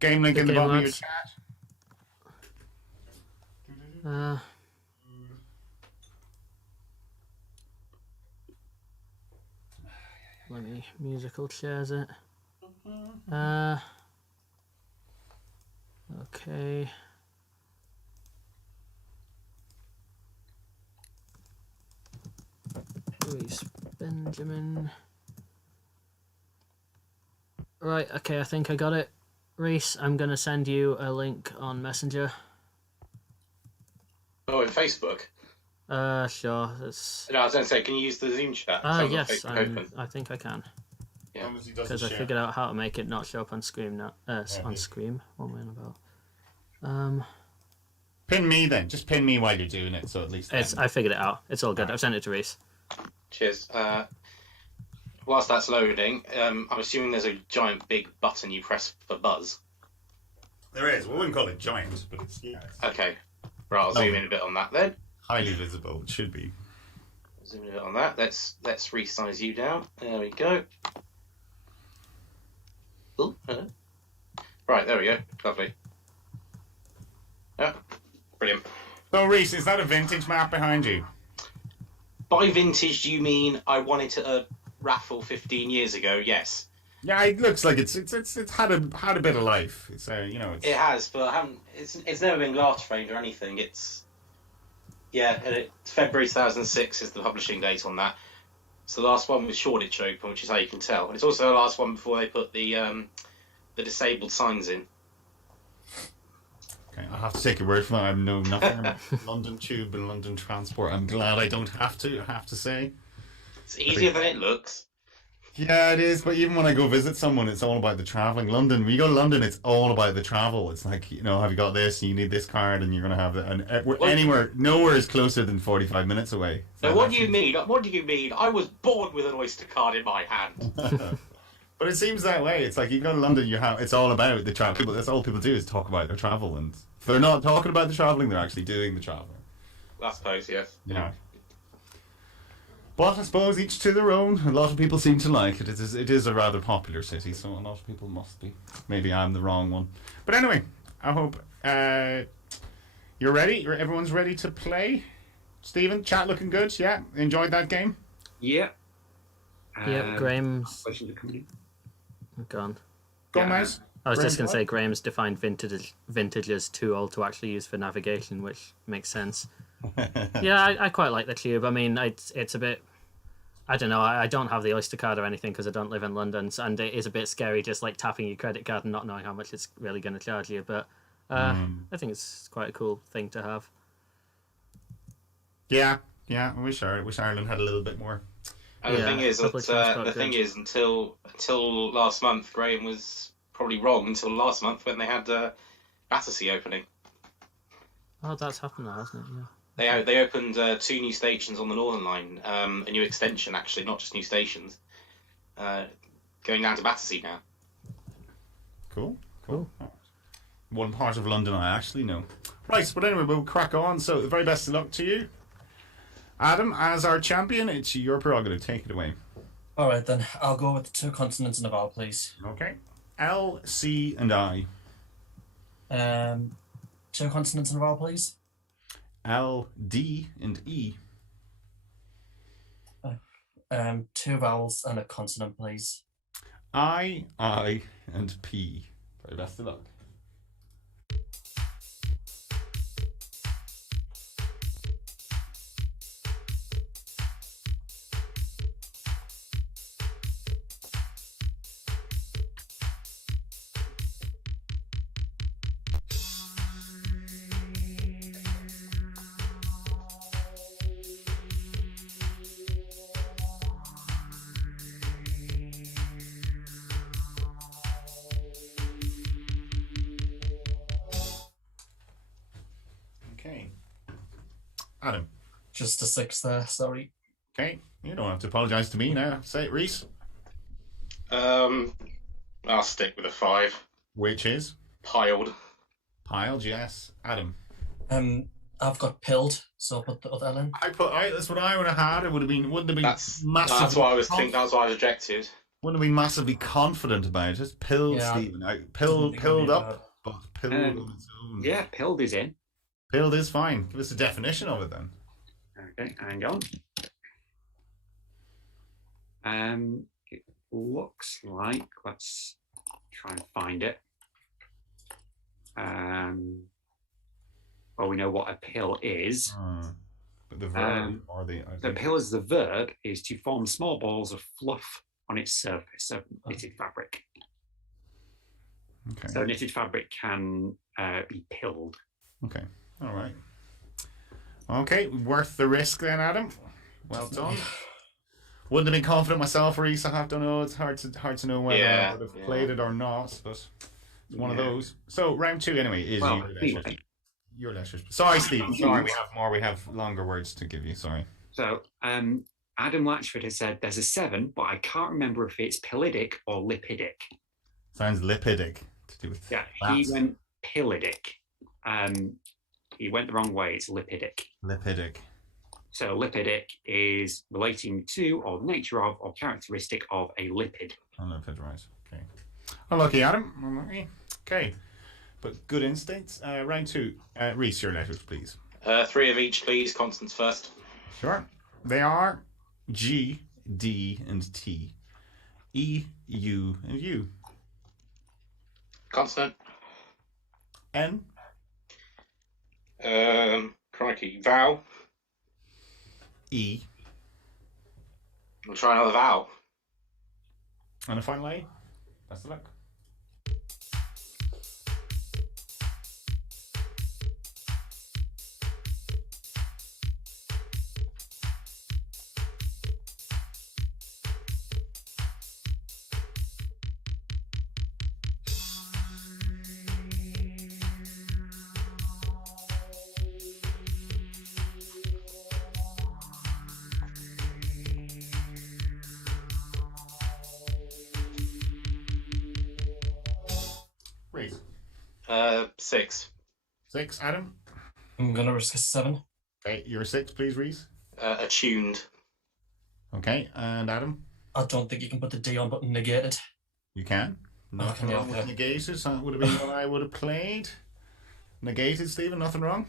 Game link in the bottom of your chat. Let me musical chairs it. Okay. Rhys Benjamin. Right, okay, I think I got it. Rhys, I'm going to send you a link on Messenger. Oh, in Facebook? Sure. That's... No, I was going to say, can you use the Zoom chat? Yes, I think I can. Yeah. Obviously doesn't Because I share. figured out how to make it not show up on Scream now. On Scream. What am I on about? Pin me then. Just pin me while you're doing it, so at least. I figured it out. It's all good. I've sent it to Rhys. Cheers. Whilst that's loading, I'm assuming there's a giant big button you press for buzz. There is. We wouldn't call it giant, but it's Okay. Right, I'll zoom in a bit on that then. highly visible. It should be. Zoom in a bit on that. Let's resize you down. There we go. Oh, hello. Right, there we go. Lovely. Yeah, brilliant. So, Rhys, is that a vintage map behind you? By vintage, do you mean I won it at a raffle 15 years ago? Yes. Yeah, it looks like it's had a bit of life. It's it's. It has, but I haven't. It's never been glass framed or anything. It's February 2006 is the publishing date on that. So the last one was Shoreditch Open, which is how you can tell. And it's also the last one before they put the disabled signs in. Okay, I'll have to take your word for that. I know nothing about London Tube and London Transport. I'm glad I don't have to. I have to say. It's easier than it looks. Yeah, it is. But even when I go visit someone, it's all about the traveling. London, when you go to London, it's all about the travel. It's like, have you got this? You need this card, and you're going to have it. And nowhere is closer than 45 minutes away. So now, what do you mean? What do you mean? I was born with an Oyster card in my hand. But it seems that way. It's like you go to London, it's all about the travel. That's all people do is talk about their travel, and if they're not talking about the traveling, they're actually doing the traveling. I suppose, yes. Yeah. But I suppose each to their own. A lot of people seem to like it. It is a rather popular city, so a lot of people must be. Maybe I'm the wrong one. But anyway, I hope you're ready. Everyone's ready to play. Stephen, chat looking good. Yeah, enjoyed that game. Yeah. Graham's Questions are coming in. gone. Go on, guys. I was just Graham, going to say Graham's defined vintage as too old to actually use for navigation, which makes sense. Yeah, I quite like the Cube. I mean, it's a bit... I don't know, I don't have the Oyster card or anything because I don't live in London, and it is a bit scary just like tapping your credit card and not knowing how much it's really going to charge you, but I think it's quite a cool thing to have. Yeah, I wish Ireland had a little bit more. And the thing is, until last month, Graham was probably wrong until last month when they had Battersea opening. Oh, that's happened now, hasn't it? Yeah. They opened 2 new stations on the Northern Line, a new extension actually, not just new stations, going down to Battersea now. Cool. One part of London I actually know. Right, but anyway, we'll crack on. So the very best of luck to you. Adam, as our champion, it's your prerogative. Take it away. All right, then. I'll go with 2 consonants and a vowel, please. Okay. L, C, and I. 2 consonants and a vowel, please. L, D, and E. 2 vowels and a consonant, please. I, and P. Very best of luck. Adam. Just a 6 there, sorry. Okay, you don't have to apologise to me now. Say it, Rhys. I'll stick with a 5. Which is? Piled. Piled, yes. Adam. I've got pilled, so I'll put the other L in. That's what I would have had. It wouldn't have been massively. That's what I was thinking. That's why I rejected. Wouldn't have been massively confident about it. Pilled, yeah, Stephen. Pilled up, but pilled on its own. Yeah, pilled is in. Pilled is fine. Give us a definition of it then. Okay, hang on. It looks like, let's try and find it. Well, we know what a pill is. But the verb or the pill as the verb is to form small balls of fluff on its surface of knitted fabric. Okay. So knitted fabric can be pilled. Okay. All right. Okay, worth the risk then, Adam. Well done. Wouldn't have been confident myself, Rhys. I have to know. It's hard to know whether I would have played it or not, but it's one of those. So round 2 anyway is your letters. Sorry, Steve. Sorry, we have more. We have longer words to give you. Sorry. So Adam Latchford has said there's a 7, but I can't remember if it's pilidic or lipidic. Sounds lipidic to do with he went pilidic. He went the wrong way. It's lipidic. Lipidic. So lipidic is relating to, or nature of, or characteristic of a lipid. A lipid, right. Okay. Unlucky, Adam. Unlucky. Okay. But good instincts. Round 2. Rhys, your letters, please. 3 of each, please. Constants first. Sure. They are G, D, and T. E, U, and U. Consonant. N. Crikey. Vowel. E. We'll try another vowel. And a final A. Best of luck. Rhys. 6. 6, Adam. I'm gonna risk a 7. Okay, you're 6, please, Rhys. Attuned. Okay, and Adam? I don't think you can put the D on, but negated. You can. Nothing wrong with negated. That would have been what I would have played. Negated, Stephen. Nothing wrong.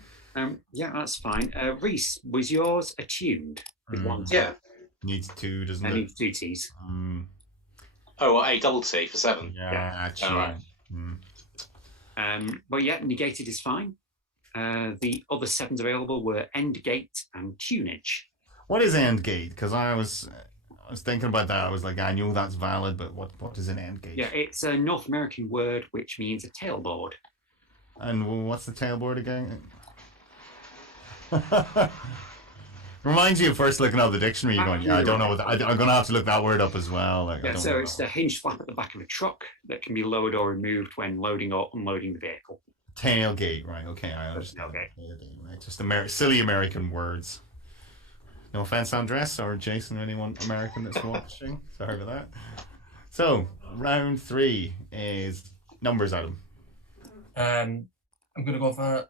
Yeah, that's fine. Rhys, was yours attuned with one T? Yeah. Needs 2, doesn't it? Needs 2 T's. Oh, well, A double T for 7. Yeah, All right. Well, yeah, negated is fine. The other 7s available were endgate and tunage. What is endgate? Because I was thinking about that. I was like, I knew that's valid, but what is an endgate? Yeah, it's a North American word which means a tailboard. And what's the tailboard again? Reminds you of first looking up the dictionary. You're going, I don't know. I'm going to have to look that word up as well. Like, yeah, so it's the hinged flap at the back of a truck that can be lowered or removed when loading or unloading the vehicle. Tailgate, right? Okay, I understand. Tailgate, right? Just silly American words. No offense, Andres or Jason or anyone American that's watching. Sorry about that. So, round 3 is numbers, Adam. I'm gonna go for.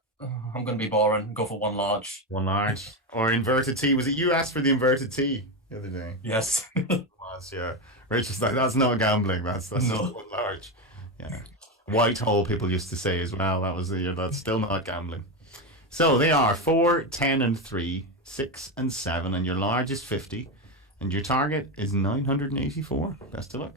I'm gonna be boring. Go for 1 large. 1 large or inverted T. Was it you asked for the inverted T the other day? Yes. Was, yeah. Rich is like, that's not gambling. That's no. 1 large. Yeah. Whitehall people used to say as well. That's still not gambling. So they are 4, 10, and 3, 6 and 7, and your large is 50, and your target is 984. Best of luck.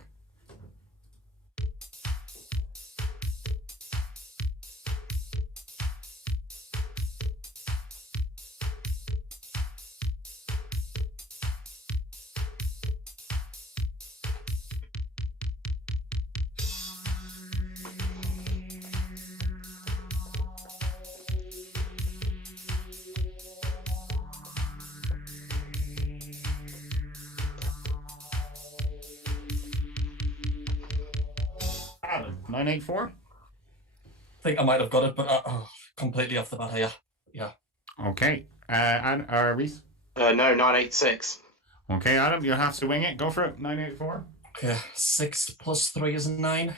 Adam, 984. I think I might have got it, but completely off the bat here. Yeah. Okay. And Rhys? No, 986. Okay, Adam, you'll have to wing it. Go for it. 984. Okay. 6 plus 3 is 9.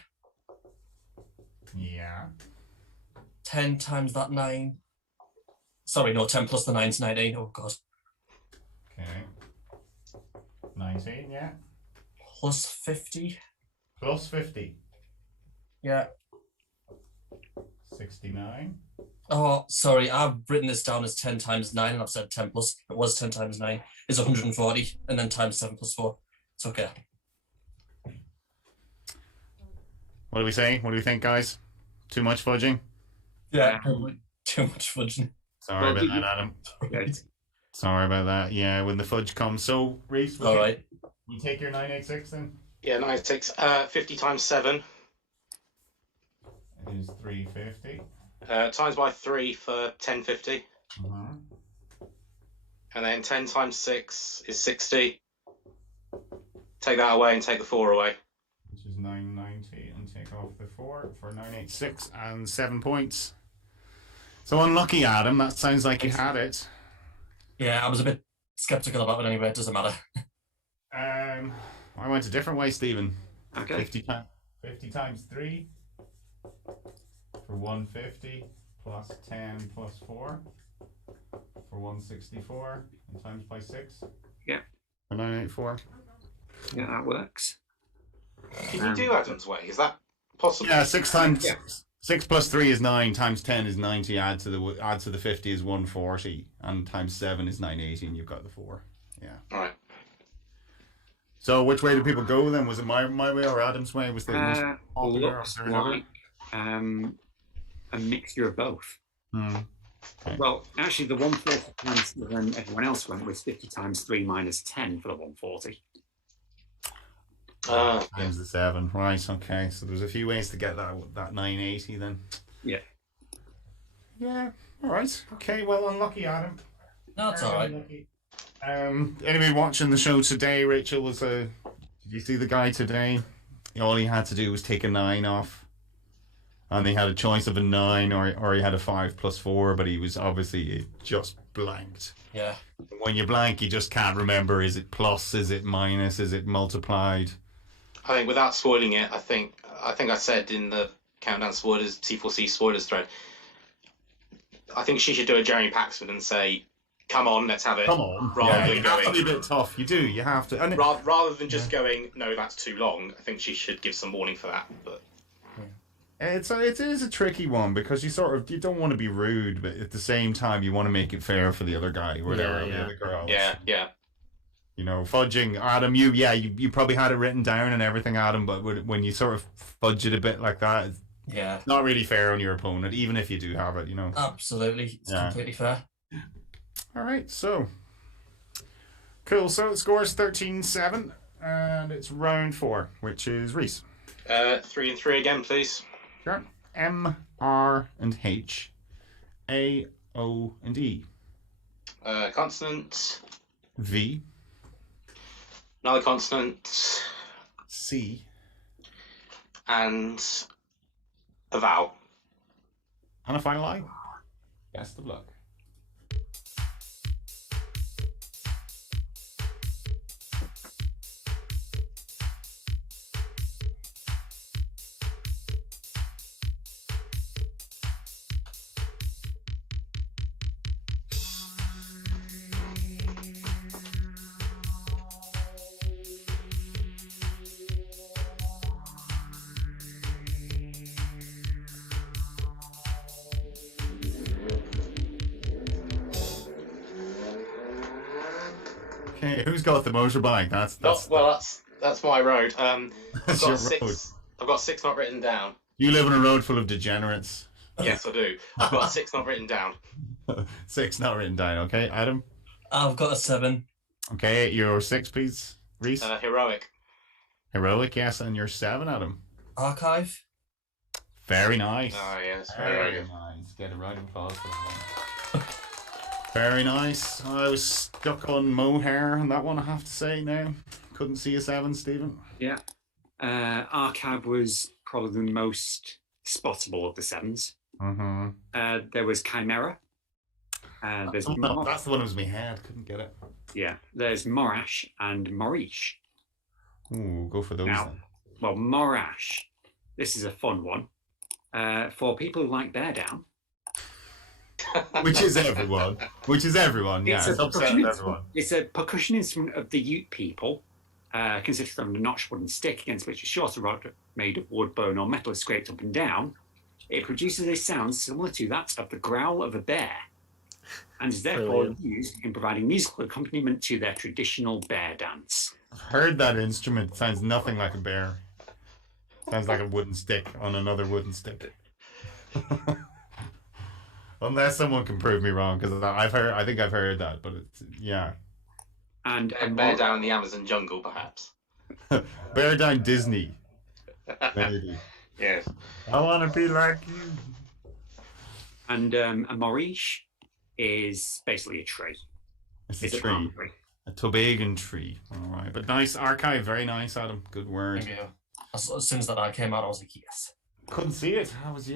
Yeah. 10 times that 9. Sorry, no, 10 plus the 9 is 19. Oh, God. Okay. 19, yeah. Plus 50. Plus 50. Yeah. 69. Oh, sorry, I've written this down as 10 times 9, and I've said 10 plus. It was 10 times 9. It's 140, and then times 7 plus 4. It's okay. What do we say? What do we think, guys? Too much fudging? Yeah, too much fudging. Sorry about that, Adam. Sorry about that. Yeah, when the fudge comes. So, Rhys, all right. You take your 986 then? Yeah, 986. 50 times 7. Is 350. Times by 3 for 1050. Uh-huh. And then 10 times 6 is 60. take that away and take the 4 away. Which is 990, and take off the 4 for 986 and 7 points. So unlucky, Adam. That sounds like you had it. Yeah, I was a bit skeptical about it anyway. It doesn't matter. I went a different way, Stephen. Okay. 50 times 3 for 150 plus 10 plus 4 for 164 and times by 6. Yeah. For 984. Yeah, that works. Can you do Adam's way? Is that possible? Yeah, 6 plus 3 is 9, times 10 is 90, add to the 50 is 140, and times 7 is 980, and you've got the 4. Yeah. All right. So which way do people go then? Was it my way or Adam's way? Was the most popular? Looks like a mixture of both. Okay. Well, actually, the 140 times when everyone else went was 50 times 3 minus 10 for the 140. Times the 7, right? Okay, so there's a few ways to get that 980 then. Yeah. Yeah. All right. Okay. Well, unlucky, Adam. No, it's all right. Unlucky. Anybody watching the show today? Rachel was Did you see the guy today? All he had to do was take a 9 off, and they had a choice of a 9 or he had a 5 plus 4, but he was obviously just blanked. Yeah. When you blank, you just can't remember. Is it plus? Is it minus? Is it multiplied? I think without spoiling it, I think I said in the Countdown Spoilers, T4C Spoilers thread, I think she should do a Jeremy Paxman and say, come on, let's have it. Come on. Rather Yeah, than you have to going... be a bit tough. You do. You have to. And Rather than just going, no, that's too long, I think she should give some warning for that. But it is a tricky one because you don't want to be rude, but at the same time you want to make it fair for the other guy or the other girls. Yeah. You know, fudging Adam. You probably had it written down and everything, Adam. But when you sort of fudge it a bit like that, it's not really fair on your opponent, even if you do have it. You know. Absolutely, it's completely fair. All right, so cool. So it scores 13-7, and it's round 4, which is Rhys. 3 and 3 again, please. Sure. M, R, and H, A, O, and E. Consonant. V. Another consonant. C. And a vowel. And a final I. Best of luck. Okay, who's got the motorbike? That's my road. I've That's got your 6. road. I've got 6 not written down. You live on a road full of degenerates. Yes, I do. I've got 6 not written down. 6 not written down. Okay, Adam. I've got a 7. Okay, your 6, please, Rhys. Heroic. Heroic, yes, and your 7, Adam. Archive. Very nice. Oh, yes. Very nice. Get a round of applause for that one. Very nice. I was stuck on mohair on that one, I have to say now. Couldn't see a 7, Stephen. Yeah. Arcab was probably the most spottable of the 7s. Mm-hmm. There was Chimera. There's that's the one that was in my head. Couldn't get it. Yeah. There's Morash and Morish. Ooh, go for those Now, then. well, Morash. This is a fun one. For people who like bear down. Which is everyone. Yeah, it's upsetting everyone. It's a percussion instrument of the Ute people, consisting of a notched wooden stick against which a shorter rod made of wood, bone, or metal is scraped up and down. It produces a sound similar to that of the growl of a bear, and is therefore used in providing musical accompaniment to their traditional bear dance. I've heard that instrument. It sounds nothing like a bear. Sounds like a wooden stick on another wooden stick. Unless someone can prove me wrong, because I think I've heard that, but it's, yeah. And bear down in the Amazon jungle, perhaps. Bear down Disney. Maybe. Yes. I want to be like you. And a Morish is basically a tree. It's a It's a tree. palm tree. A Tobagan tree. All right, but nice archive. Very nice, Adam. Good word. Thank you. As soon as that ad came out, I was like, yes. Couldn't see it. I was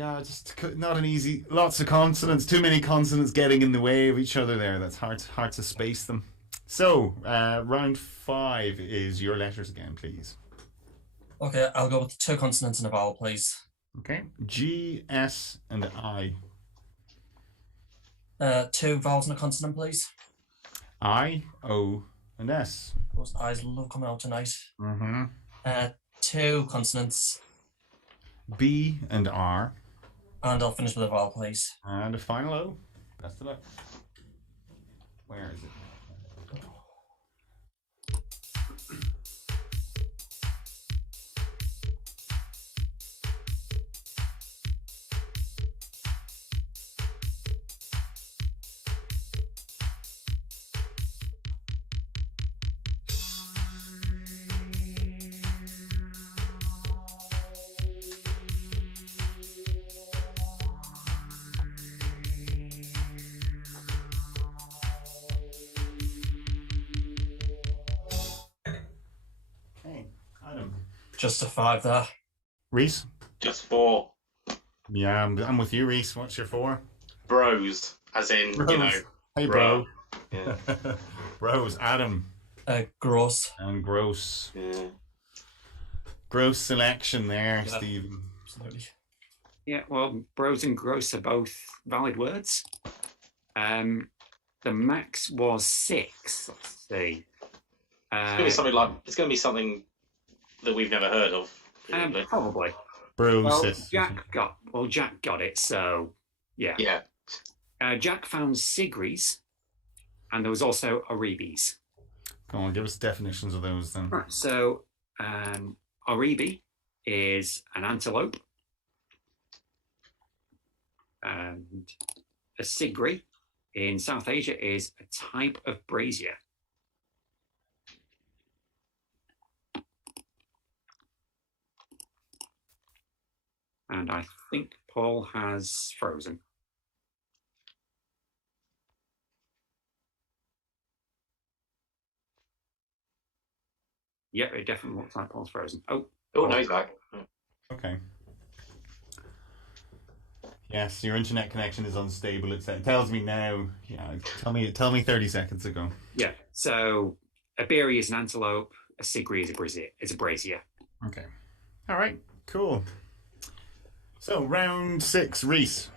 not an easy. Lots of consonants. Too many consonants getting in the way of each other there. That's hard to space them. So round 5 is your letters again, please. Okay, I'll go with 2 consonants and a vowel, please. Okay. G, S, and I. 2 vowels and a consonant, please. I, O, and S. Those I's love coming out tonight. Mm-hmm. 2 consonants. B and R. And I'll finish with a vowel, please. And a final O. Best of luck. Where is it? Just a 5 there. Rhys? Just 4. Yeah, I'm with you, Rhys. What's your 4? Bros, as in, Bros. you know. Hey, bro. Yeah. Bros. Adam. Gross. And gross. Yeah. Gross selection there, Yeah. Stephen. Absolutely. Yeah, well, bros and gross are both valid words. The max was 6. Let's see. It's gonna be something that we've never heard of. Probably. Bro, Well, sis. Jack got it, so yeah. Yeah. Jack found Sigris, and there was also Oribis. Go on, give us definitions of those then. Right, so Oribi is an antelope, and a Sigri in South Asia is a type of brazier. And I think Paul has frozen. Yeah, it definitely looks like Paul's frozen. Oh, No, he's back. Okay. Yes, your internet connection is unstable. It tells me now. Yeah, tell me 30 seconds ago. yeah. So a berry is an antelope. A Sigri is a brazier. Okay. All right. Cool. So round 6, Rhys.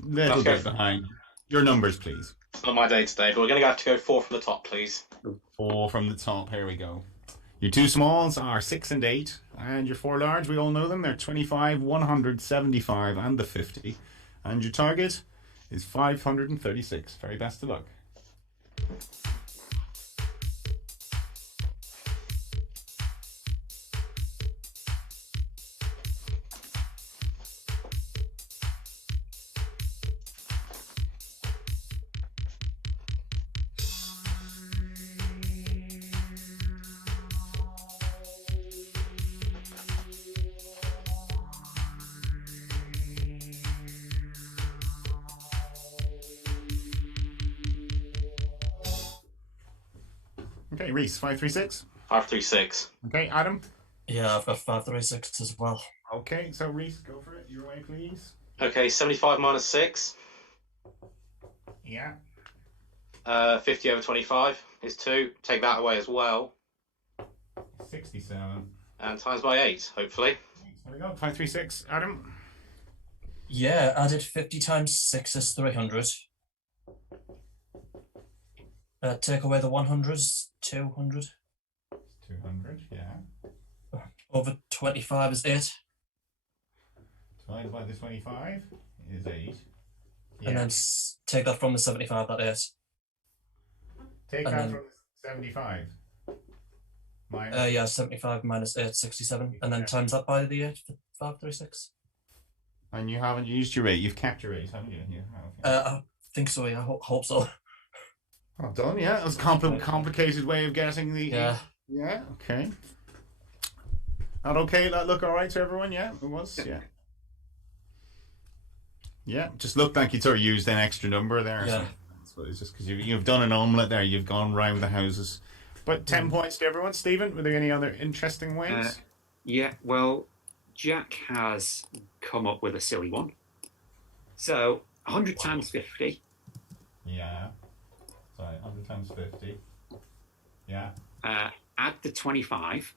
Little Okay. bit behind. Your numbers, please. Not my day today, but we're going to have to go 4 from the top, please. 4 from the top. Here we go. Your 2 smalls are 6 and 8, and your 4 large, we all know them. They're 25, 175, and the 50. And your target is 536. Very best of luck. Okay, Rhys, 536. 536. Okay, Adam. Yeah, I've got 536 as well. Okay, so Rhys, go for it. Your way, please. Okay, 75 minus 6. Yeah. 50 over 25 is 2. Take that away as well. 67. And times by 8, hopefully. There we go. 536. Adam. Yeah, added 50 times 6 is 300. Take away the 100s, 200. 200, yeah. Over 25 is 8. Divided by the 25 is 8. Yeah. And then take that from the 75, that 8. Take and that then- from the 75. Minus. Yeah, 75 minus 8, 67. And then times that by the 8, 536. And you haven't used your 8. You've kept your 8, haven't you? You have, yeah. I think so, yeah. Hope so. Well done, yeah. That was a complicated way of getting the... Yeah. Yeah, okay. That okay? That look all right to everyone? Yeah, it was? Yeah. Yeah, just looked like you sort of used an extra number there. Yeah. So it's just because you've done an omelette there. You've gone round the houses. But 10 points to everyone. Stephen, were there any other interesting ways? Yeah, well, Jack has come up with a silly one. So 100 times 50. Yeah. Sorry, 100 times 50. Yeah. Add the 25.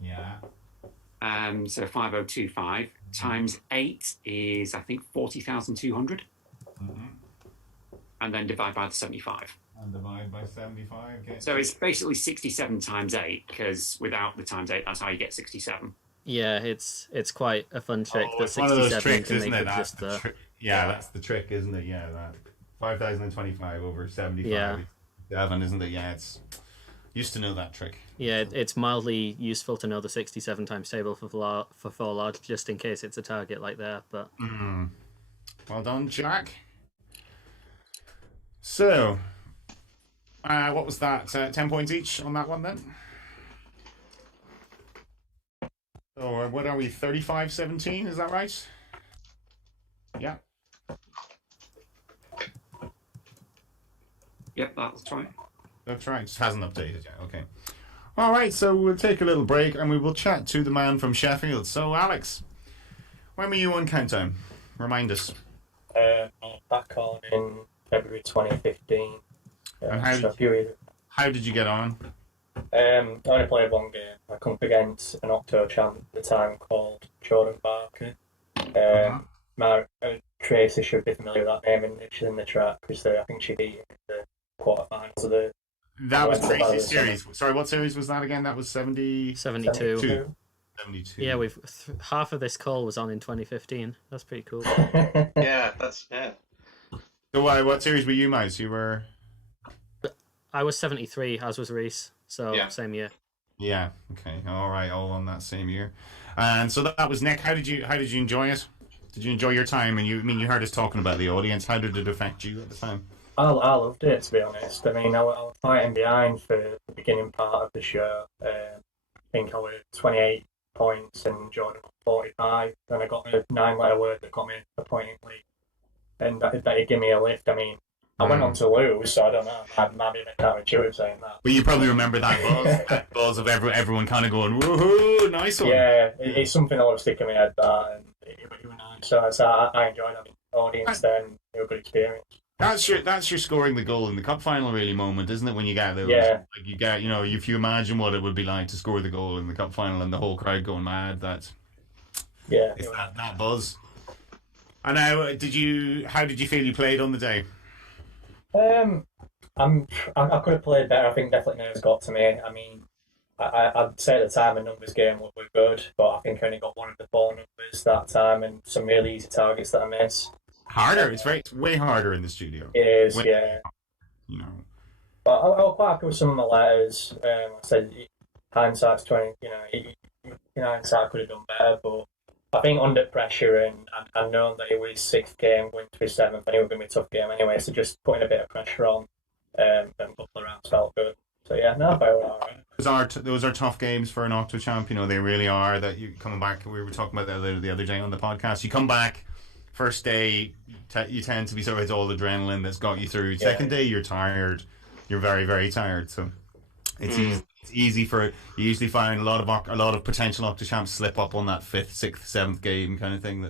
Yeah. So 5025 times 8 is, I think, 40,200. Mm-hmm. And then divide by the 75. And divide by 75. Okay. So it's basically 67 times 8, because without the times 8, that's how you get 67. Yeah, it's quite a fun trick. Oh, that it's one of those 67 tricks, can isn't make it? That's just the that's the trick, isn't it? Yeah, that 5,025 over 75. Yeah. 7, isn't it? Yeah, it's used to know that trick. Yeah, it's mildly useful to know the 67 times table for four large, just in case it's a target like that. But Well done, Jack. So, what was that? 10 points each on that one then? So, what are we? 35-17, is that right? Yeah. Yep, that's right. That's right. Just hasn't updated yet. Okay. All right. So we'll take a little break and we will chat to the man from Sheffield. So Alex, when were you on Countdown? Remind us. Back on in February 2015. And how did you get on? I only played one game. I come up against an Octo-champ at the time called Jordan Barker. Tracy should be familiar with that name, and she's in the track because I think she beat in the quarterfinals of the. That was Tracy's series. Sorry, what series was that again? That was 72. 72. 72. Yeah, half of this call was on in 2015. That's pretty cool. Yeah. So what series were you, Miles? You were. I was 73, as was Rhys. So same year. Yeah. Okay. All right. All on that same year, and so that was Nick. How did you enjoy it? Did you enjoy your time? And you heard us talking about the audience. How did it affect you at the time? I loved it, to be honest. I mean, I was fighting behind for the beginning part of the show. I think I was 28 points and Jordan 45. Then I got a 9-letter word that got me a point in league, and that gave me a lift. I mean, I went on to lose, so I don't know. I might be a bit counterintuitive saying that. But you probably remember that buzz of everyone kind of going, woohoo, nice one. Yeah, it's something that will stick in my head, that, and it was nice. So I enjoyed having the audience there, and it was a good experience. That's your scoring the goal in the cup final really moment, isn't it? When you get those, like you get, if you imagine what it would be like to score the goal in the cup final and the whole crowd going mad, it's that buzz. And now, how did you feel you played on the day? I could have played better. I think definitely nerves got to me. I mean, I'd say at the time a numbers game were good, but I think I only got one of the 4 numbers that time and some really easy targets that I missed. Harder. It's way harder in the studio. It is, yeah. But I was quite happy with some of my letters. I said hindsight's 20. Hindsight I could have done better, but I think under pressure and I'd known that it was 6th game, going to his 7th, and it was going to be a tough game anyway. So just putting a bit of pressure on and a couple of rounds felt good. So yeah, no, I felt all right. Those are tough games for an Octo-champ. They really are. That you coming back. We were talking about that the other day on the podcast. You come back. First day, you tend to be sort of it's all adrenaline that's got you through. Second day, you're tired. You're very, very tired. So it's easy for it. You usually find a lot of potential Octo-champs slip up on that 5th, 6th, 7th game kind of thing.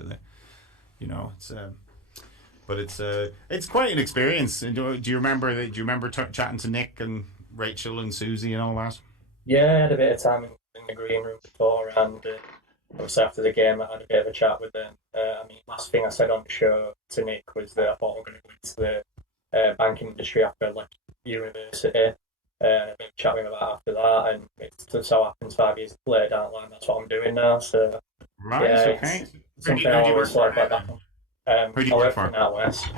It's quite an experience. Do you remember chatting to Nick and Rachel and Susie and all that? Yeah, I had a bit of time in the green room before, and obviously after the game, I had a bit of a chat with them. Last thing I said on the show to Nick was that I thought I was going to go into the banking industry after I left university. A bit of chat with him about after that, and it just so happens 5 years later down the line, that's what I'm doing now. So, okay. Something I always like that. Who do you work for? NatWest.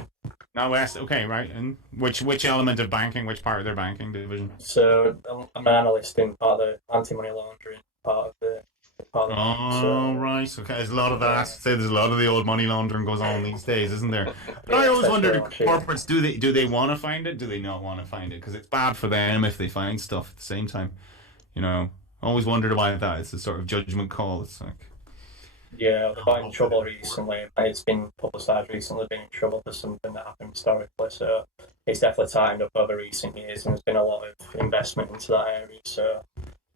NatWest, okay, right. And which element of banking, which part of their banking division? So I'm an analyst in part of the anti-money laundering part of the. Right. Okay. There's a lot of that. There's a lot of the old money laundering goes on these days, isn't there? But I always wonder, corporates, do they want to find it? Do they not want to find it? Because it's bad for them if they find stuff at the same time. Always wondered about that. It's a sort of judgment call. It's like, Yeah, they got in trouble recently. It's been publicised recently, been in trouble for something that happened historically. So it's definitely tightened up over recent years, and there's been a lot of investment into that area. So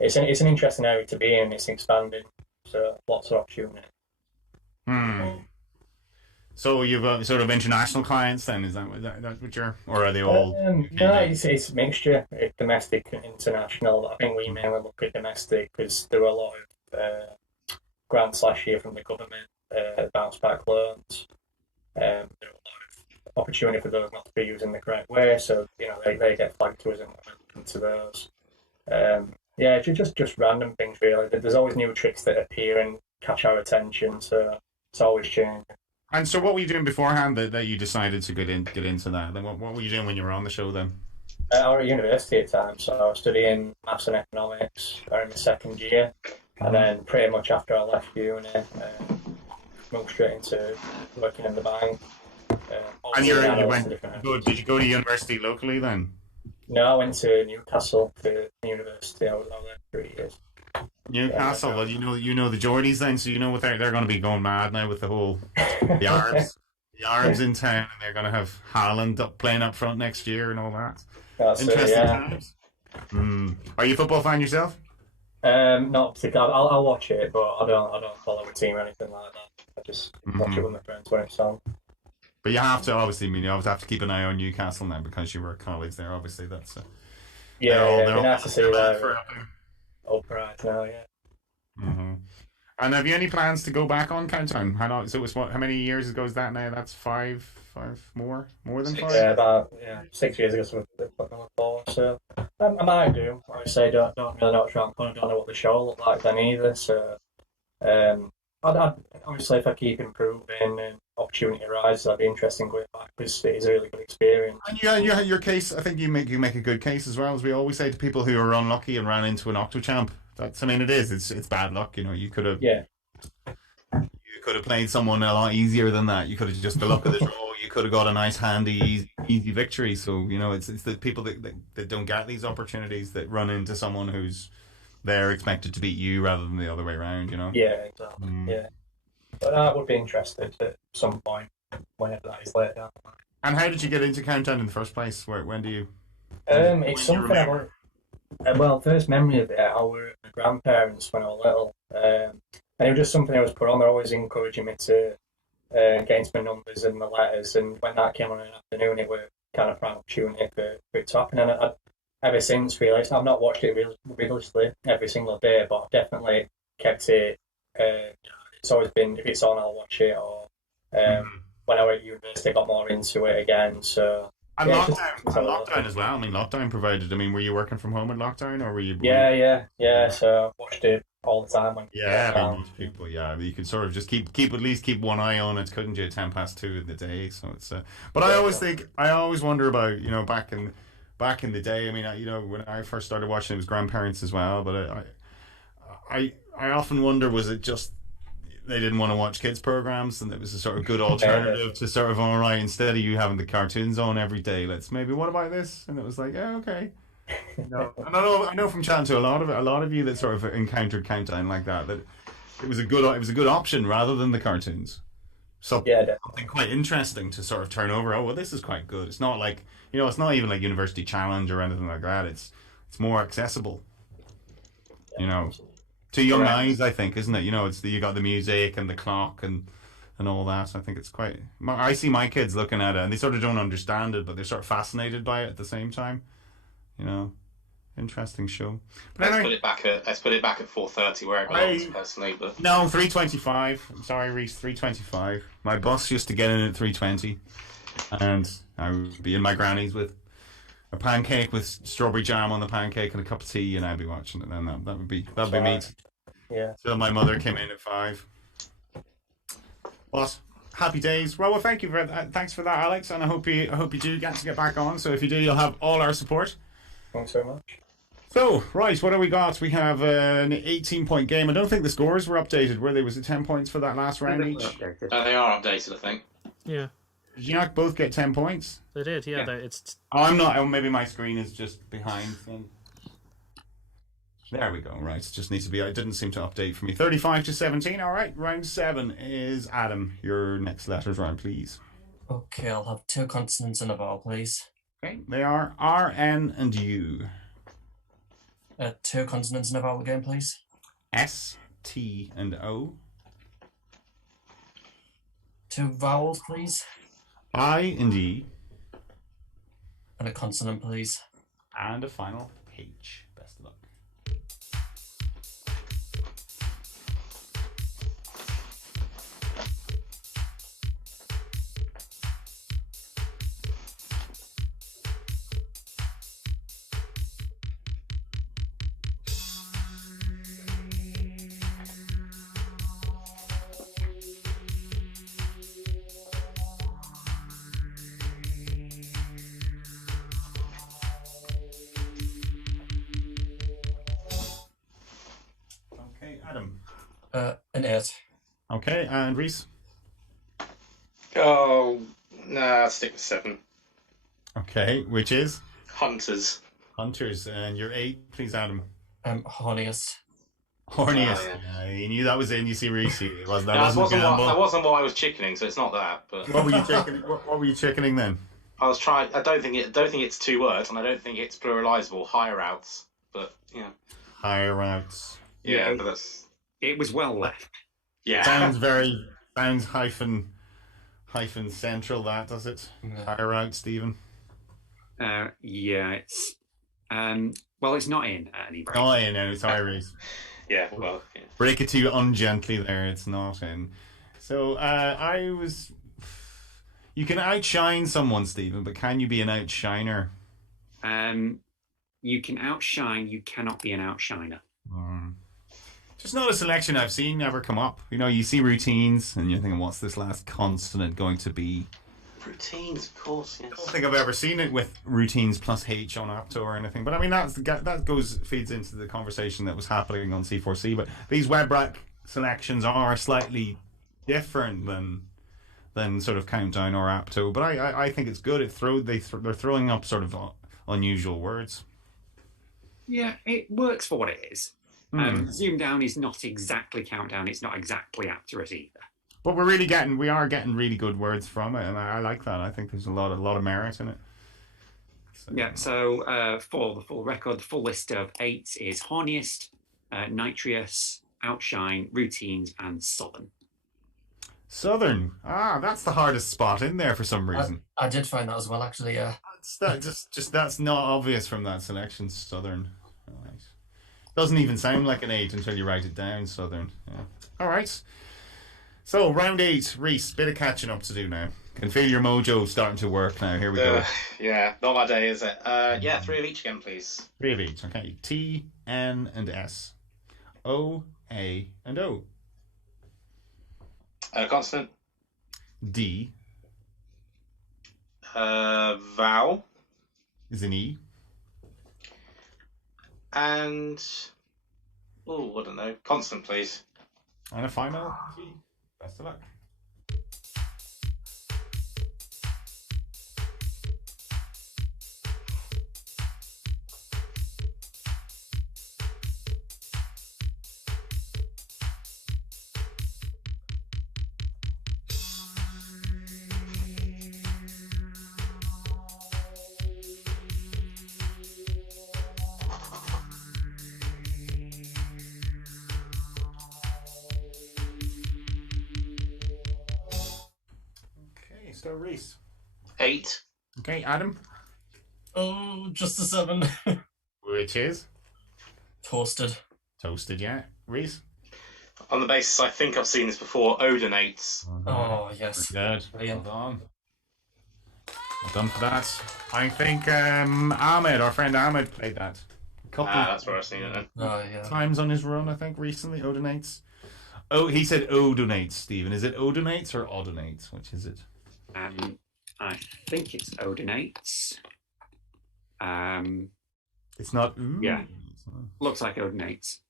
it's an interesting area to be in. It's expanding, so lots of opportunity. So you've sort of international clients then? Is that what you're, or are they all? No, it's a mixture, domestic and international. I think we mainly look at domestic because there were a lot of grants last year from the government, bounce back loans. There are a lot of opportunity for those not to be used in the correct way, so they get flagged to us and we're looking to those. Yeah, just random things really. There's always new tricks that appear and catch our attention, so it's always changing. And so, what were you doing beforehand that you decided to get into that? Then what were you doing when you were on the show then? I was at university at the time, so I was studying maths and economics. I was in my second year, and then pretty much after I left uni, moved straight into working in the bank. And did you go to university locally then? No, I went to Newcastle for university. I was there 3 years. Newcastle, well, you know the Geordies then, so you know what they're going to be going mad now with the whole the Arabs in town, and they're going to have Haaland playing up front next year and all that. That's interesting times. Are you a football fan yourself? Not particularly. I'll watch it, but I don't follow a team or anything like that. I just watch it with my friends when it's on. But you have to obviously, you always have to keep an eye on Newcastle now because you were colleagues there. Obviously, that's it'd be nice to see that. Right now, yeah. And have you any plans to go back on Countdown? How long? So it was how many years ago is that now? That's five more than 5. Yeah, about 6 years ago. So we're putting on forward. So I might do. Like I say, don't really know what's around the corner. Don't know what the show looked like then either. So I'd obviously if I keep improving and opportunity arises, I'd be interested in going back because it is a really good experience. And you your case. I think you make a good case as well, as we always say to people who are unlucky and ran into an Octochamp. It's bad luck. You could have played someone a lot easier than that. You could have just the luck of the draw. You could have got a nice, handy, easy victory. So it's the people that don't get these opportunities that run into someone who's they're expected to beat you rather than the other way around. Yeah, exactly. Yeah. But I would be interested at some point whenever that is later down. And how did you get into Countdown in the first place? When do you? It's something I want. Well, first memory of it, I were with my grandparents when I was little, and it was just something I was put on. They're always encouraging me to get into my numbers and my letters, and when that came on in the afternoon, it was kind of prime opportunity for it to happen. And I ever since realised I've not watched it religiously every single day, but I've definitely kept it. It's always been, if it's on, I'll watch it. Or when I were at university, I got more into it again. So and lockdown as well. Lockdown provided. Were you working from home in lockdown, or were you? Yeah. So I watched it all the time. Most people. Yeah, you could sort of just keep at least keep one eye on it, couldn't you? 2:10 in the day. So it's. But I always wonder about back in the day. When I first started watching, it was grandparents as well. But I often wonder, was it just they didn't want to watch kids programs, and it was a sort of good alternative to sort of all right, instead of you having the cartoons on every day, let's maybe what about this? And it was like, yeah, okay. And I know from chatting to a lot of you that sort of encountered Countdown like that it was a good option rather than the cartoons. So something quite interesting to sort of turn over. Oh well, this is quite good. It's not like it's not even like University Challenge or anything like that. It's more accessible. To young eyes, I think, isn't it? You got the music and the clock and all that. I think it's quite. I see my kids looking at it and they sort of don't understand it, but they're sort of fascinated by it at the same time. Interesting show. But let's put it back at 4:30 where it belongs, personally. But no, 3:25. I'm sorry, Rhys. 3:25. My boss used to get in at 3:20, and I would be in my granny's with a pancake with strawberry jam on the pancake and a cup of tea, and I'd be watching it. Then that'd be me. Yeah. So my mother came in at 5. But happy days. Well, thank you for that. Thanks for that, Alex, and I hope you do get back on. So if you do, you'll have all our support. Thanks very much. So, right, what do we got? We have an 18-point game. I don't think the scores were updated, were they? Was it 10 points for that last round each? They are updated, I think. Yeah. Did you not both get 10 points? They did, yeah. It's. I'm not. Oh, maybe my screen is just behind. There we go. Right, just needs to be. I didn't seem to update for me. 35 to 17. All right, round 7 is Adam. Your next letters round, please. Okay, I'll have 2 consonants and a vowel, please. Okay, they are R, N, and U. 2 consonants and a vowel again, please. S, T, and O. 2 vowels, please. I and E. And a consonant, please. And a final H. Best of luck. Adam. An 8. Okay, and Rhys? Oh, nah, I'll stick with 7. Okay, which is? Hunters. Hunters, and your 8, please, Adam. Horniest. Horniest. Oh, yeah. You knew that was in. You see, Rhys. That wasn't that wasn't what I was chickening, so it's not that. But what were you chickening? What were you chickening then? I was trying. I don't think it's 2 words, and I don't think it's pluralizable. Higher outs, but yeah. Higher outs. Yeah, but that's. It was well left. Yeah. Sounds hyphen central. That does it. Higher out, Stephen. Yeah, it's well, it's not in at any rate. Oh, yeah, no, it's higher Rhys. Yeah, well, yeah. Break it to you ungently there. It's not in. So you can outshine someone, Stephen, but can you be an outshiner? You can outshine. You cannot be an outshiner. Just not a selection I've seen ever come up. You know, you see routines and you're thinking, what's this last consonant going to be? Routines, of course, yes. I don't think I've ever seen it with routines plus H on Apto or anything. But I mean, that feeds into the conversation that was happening on C4C. But these WebRack selections are slightly different than sort of Countdown or Apto. But I think it's good. They're throwing up sort of unusual words. Yeah, it works for what it is. ZoomDown is not exactly Countdown. It's not exactly Apto either. But we are getting really good words from it, and I like that. I think there's a lot of merit in it. So. Yeah. So for the full record, the full list of 8 is Horniest, Nitrous, Outshine, Routines, and Southern. Southern. That's the hardest spot in there for some reason. I did find that as well, actually. Yeah. That's not obvious from that selection. Southern. All right. Doesn't even sound like an 8 until you write it down. Southern. Yeah. All right. So, round 8, Rhys, bit of catching up to do now. Can feel your mojo starting to work now. Here we go. Yeah, not my day, is it? 3 of each again, please. 3 of each, okay. T, N, and S. O, A, and O. Consonant. D. Vowel. Is an E. And... I don't know. Consonant, please. And a final T. Best of luck. So, Rhys. 8. Okay, Adam. Oh, just a 7. Which is? Toasted. Toasted, yeah. Rhys? On the basis I think I've seen this before, Odonates. Oh, yes. Good. Brilliant. Well done. Well done for that. I think Ahmed, our friend Ahmed, played that. That's where I've seen it then. Oh, yeah. Times on his run, I think, recently. Odonates. Oh, he said Odonates, Stephen. Is it Odonates or Odonates? Which is it? I think it's Odonates. It's not. Yeah. Looks like Odonates.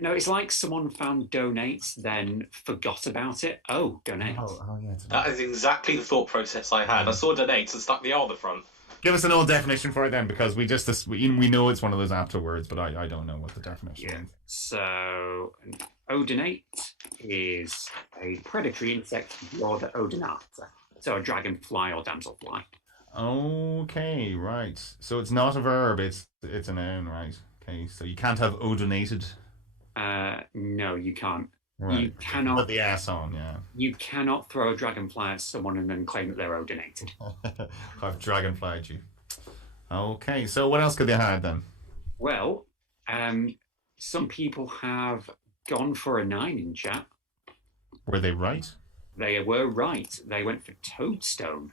No, it's like someone found donates, then forgot about it. Oh, donate. Oh yeah. That is exactly the thought process I had. I saw donates and stuck the O on the front. Give us an old definition for it then, because we know it's one of those apto words, but I don't know what the definition is. So, an odonate is a predatory insect of the order Odonata. So, a dragonfly or damselfly. Okay, right. So it's not a verb; it's a noun, right? Okay, so you can't have odonated. No, you can't. Right. You cannot put the ass on, yeah. You cannot throw a dragonfly at someone and then claim that they're odonated. I've dragonflied you. Okay, so what else could they have then? Well, some people have gone for a 9 in chat. Were they right? They were right. They went for toadstone.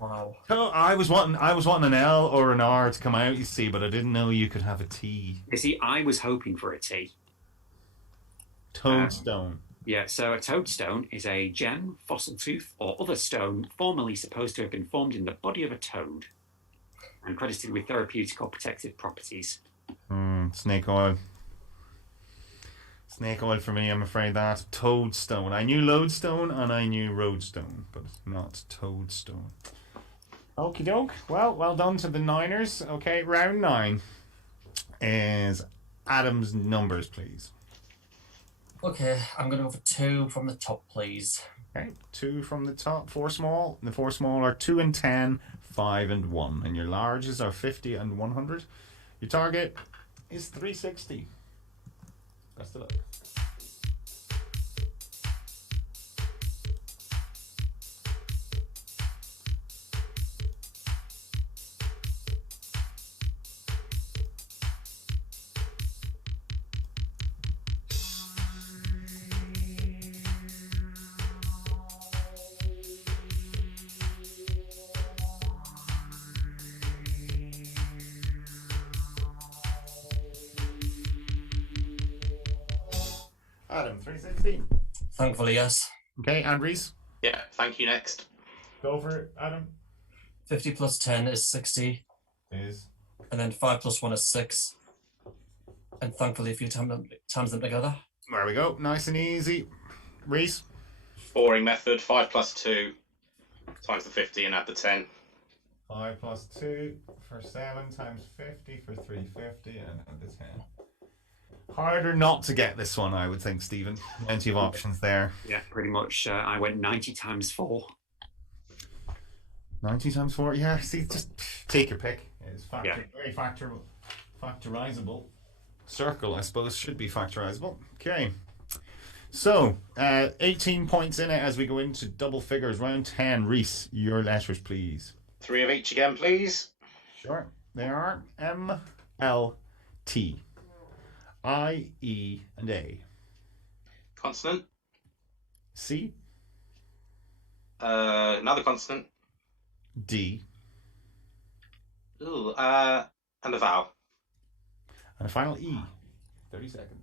Wow. Oh, I was wanting an L or an R to come out, you see, but I didn't know you could have a T. You see, I was hoping for a T. Toadstone. Yeah, so a toadstone is a gem, fossil tooth, or other stone formerly supposed to have been formed in the body of a toad and credited with therapeutic or protective properties. Snake oil. Snake oil for me, I'm afraid that. Toadstone. I knew lodestone and I knew roadstone, but not toadstone. Okie doke. Well done to the Niners. Okay, round 9 is Adam's numbers, please. Okay, I'm going to go for 2 from the top, please. Okay, 2 from the top, 4 small. The 4 small are 2 and 10, 5 and 1. And your larges are 50 and 100. Your target is 360. Best of luck. Adam, 316. Thankfully, yes. Okay, and Rhys? Yeah, thank you. Next. Go for it, Adam. 50 plus 10 is 60. Is. And then 5 plus 1 is 6. And thankfully, if you times them together. There we go. Nice and easy. Rhys? Boring method. 5 plus 2 times the 50 and add the 10. 5 plus 2 for 7 times 50 for 350 and add the 10. Harder not to get this one, I would think, Stephen. Plenty of options there. Yeah, pretty much. I went 90 times 4. 90 times 4? Yeah, see, just take your pick. It's very factorizable. Circle, I suppose, should be factorizable. Okay. So, 18 points in it as we go into double figures. Round 10. Rhys, your letters, please. 3 of each again, please. Sure. They are M, L, T. I, E, and A. Consonant. C. Another consonant. D. Ooh, and a vowel. And a final E. 30 seconds.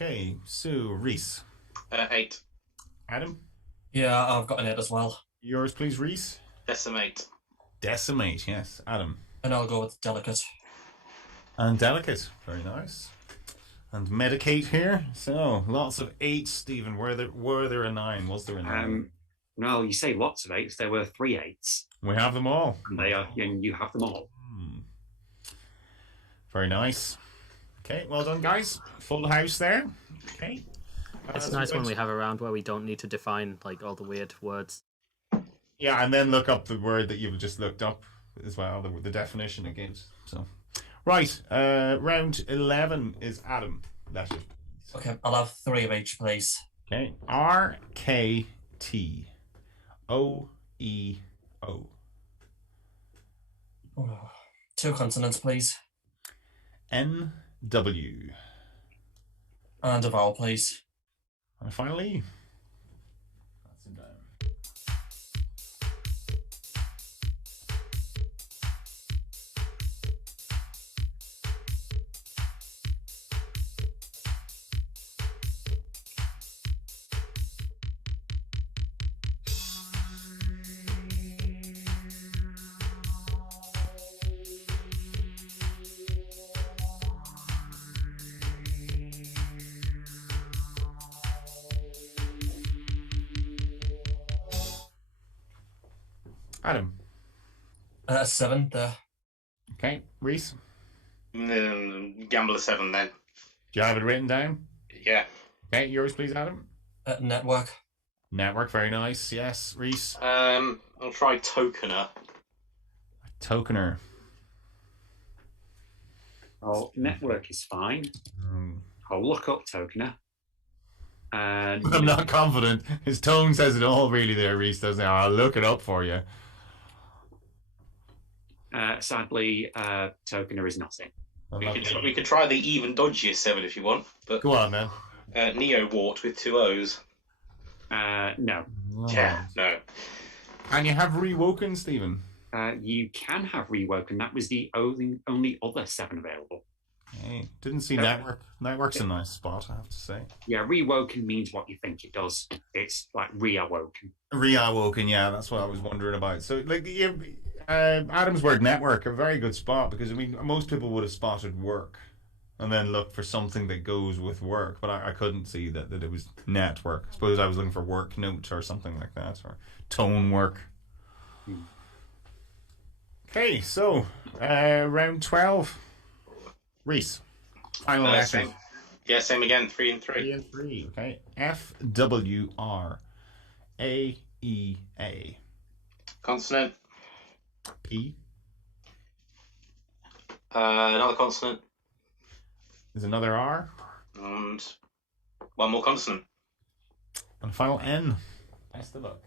Okay, so Rhys. 8. Adam? Yeah, I've got an 8 as well. Yours, please, Rhys. Decimate. Decimate, yes. Adam. And I'll go with delicate. And delicate. Very nice. And medicate here. So, lots of 8s, Stephen. Were there a 9? Was there a 9? No, you say lots of 8s. There were 3 8s. We have them all. And you have them all. Very nice. Okay, well done, guys. Full house there. Okay. It's nice when we have a round where we don't need to define like all the weird words. Yeah, and then look up the word that you've just looked up as well, the definition it gives. So, right, round 11 is Adam. Letters. Okay, I'll have 3 of each, please. Okay, R K T O E O. 2 consonants, please. N W. And a vowel, please. And finally, that's it down. Adam. 7 there. Okay, Rhys. Gamble a 7 then. Do you have it written down? Yeah. Okay, yours, please, Adam. Network. Network, very nice. Yes, Rhys. I'll try Tokener. Tokener. Oh, network is fine. I'll look up Tokener. And I'm not confident. His tone says it all, really, there, Rhys, doesn't it? I'll look it up for you. Sadly, Tokener is not in. We could try the even dodgiest 7 if you want. But go on, then. Neo Wart with 2 O's. No. Oh. Yeah, no. And you have Rewoken, Stephen? You can have Rewoken. That was the only other 7 available. Hey, didn't see Network. Network's a nice spot, I have to say. Yeah, Rewoken means what you think it does. It's like Reawoken. Reawoken, yeah, that's what I was wondering about. So, like, Adam's word network, a very good spot, because, I mean, most people would have spotted work and then looked for something that goes with work, but I couldn't see that it was network. I suppose I was looking for work note or something like that, or tone work. Okay, so, round 12. Rhys, final letter. Same again, 3 and 3. 3 and 3, okay. F-W-R-A-E-A. Consonant. P. Another consonant. There's another R. And one more consonant. And final N. Best of luck.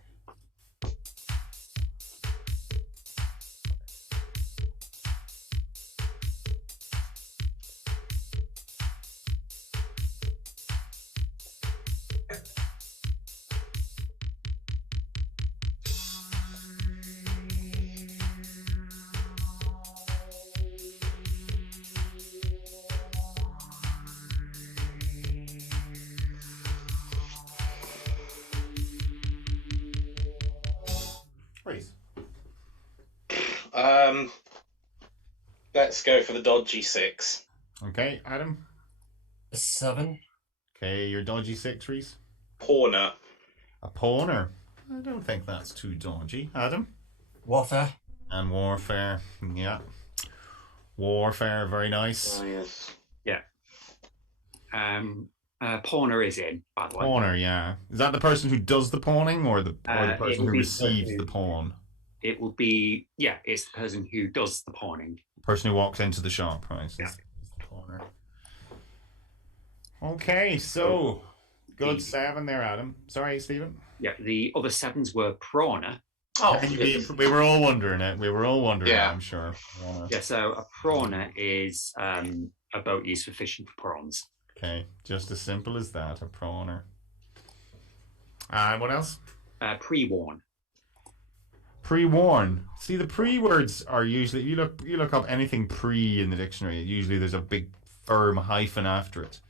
Let's go for the dodgy 6. Okay, Adam. 7. Okay, your dodgy 6, Rhys. Pawner. A pawner. I don't think that's too dodgy. Adam. Warfare. And warfare. Yeah. Warfare, very nice. Oh, yes. Yeah. Pawner is in, by the way. Pawner, yeah. Is that the person who does the pawning or the person who receives the pawn? It will be, yeah, it's the person who does the pawning. The person who walks into the shop, right? So Yeah. it's the pawner. Okay, so good 7 there, Adam. Sorry, Stephen. Yeah, the other 7s were Prawner. Oh, we were all wondering it. We were all wondering Yeah. it, I'm sure. Yeah, so a Prawner is a boat used for fishing for prawns. Okay, just as simple as that, a pawner. And what else? Pre-warn. Pre-warn. See, the pre-words are usually, you look up anything pre in the dictionary, usually there's a big firm hyphen after it.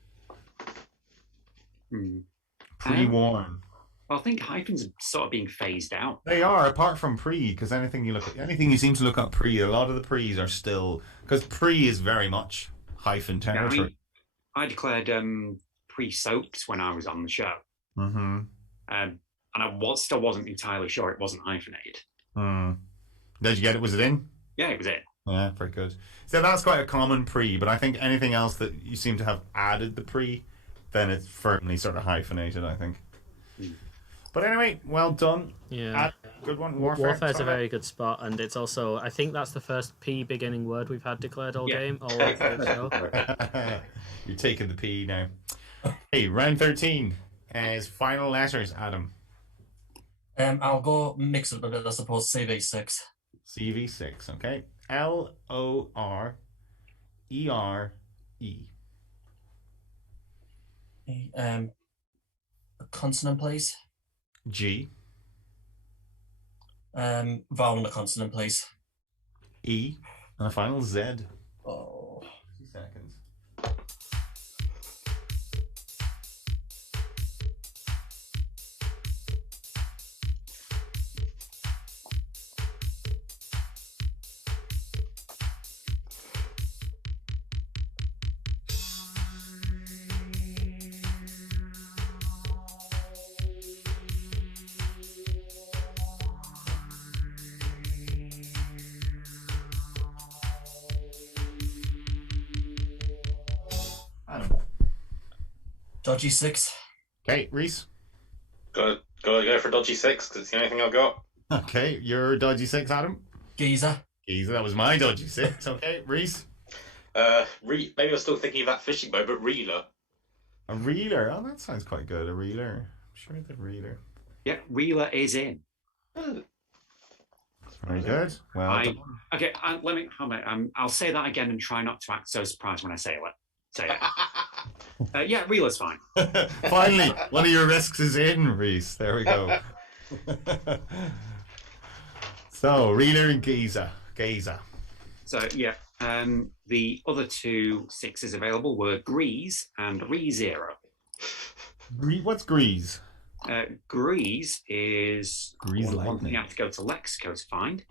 Pre-warn. Well, I think hyphens are sort of being phased out. They are, apart from pre, because anything you seem to look up pre, a lot of the pre's are still, because pre is very much hyphen territory. I declared pre-soaked when I was on the show. Mm-hmm. And I still wasn't entirely sure it wasn't hyphenated. Did you get it? Was it in? Yeah, it was in. Yeah, very good. So that's quite a common pre, but I think anything else that you seem to have added the pre, then it's firmly sort of hyphenated, I think. But anyway, well done. Yeah. Good one. Warfare's a very good spot, and it's also, I think that's the first P beginning word we've had declared all game. All through the show. You're taking the P now. Hey, round 13 is final letters, Adam. I'll go mix it a bit, I suppose. CV6. CV6, okay. Lorere. A consonant, please. G. Vowel and a consonant, please. E. And a final Z. Oh. 2 seconds. Dodgy 6. Okay, Rhys. Gotta go for dodgy 6 because it's the only thing I've got. Okay, your dodgy 6, Adam. Geezer. Geezer, that was my dodgy 6. Okay, Rhys. Maybe I was still thinking of that fishing boat, but reeler. A reeler. Oh, that sounds quite good. A reeler. I'm sure the reeler. Yeah, reeler is in. Very good. Well done. Okay, let me. I'll say that again and try not to act so surprised when I say it. Yeah, reeler's fine. Finally, one of your risks is in, Rhys. There we go. So, reeler and geezer. So yeah, the other 2 6s available were Grease and ReZero. What's grease? Grease is one thing you have to go to Lexico to find.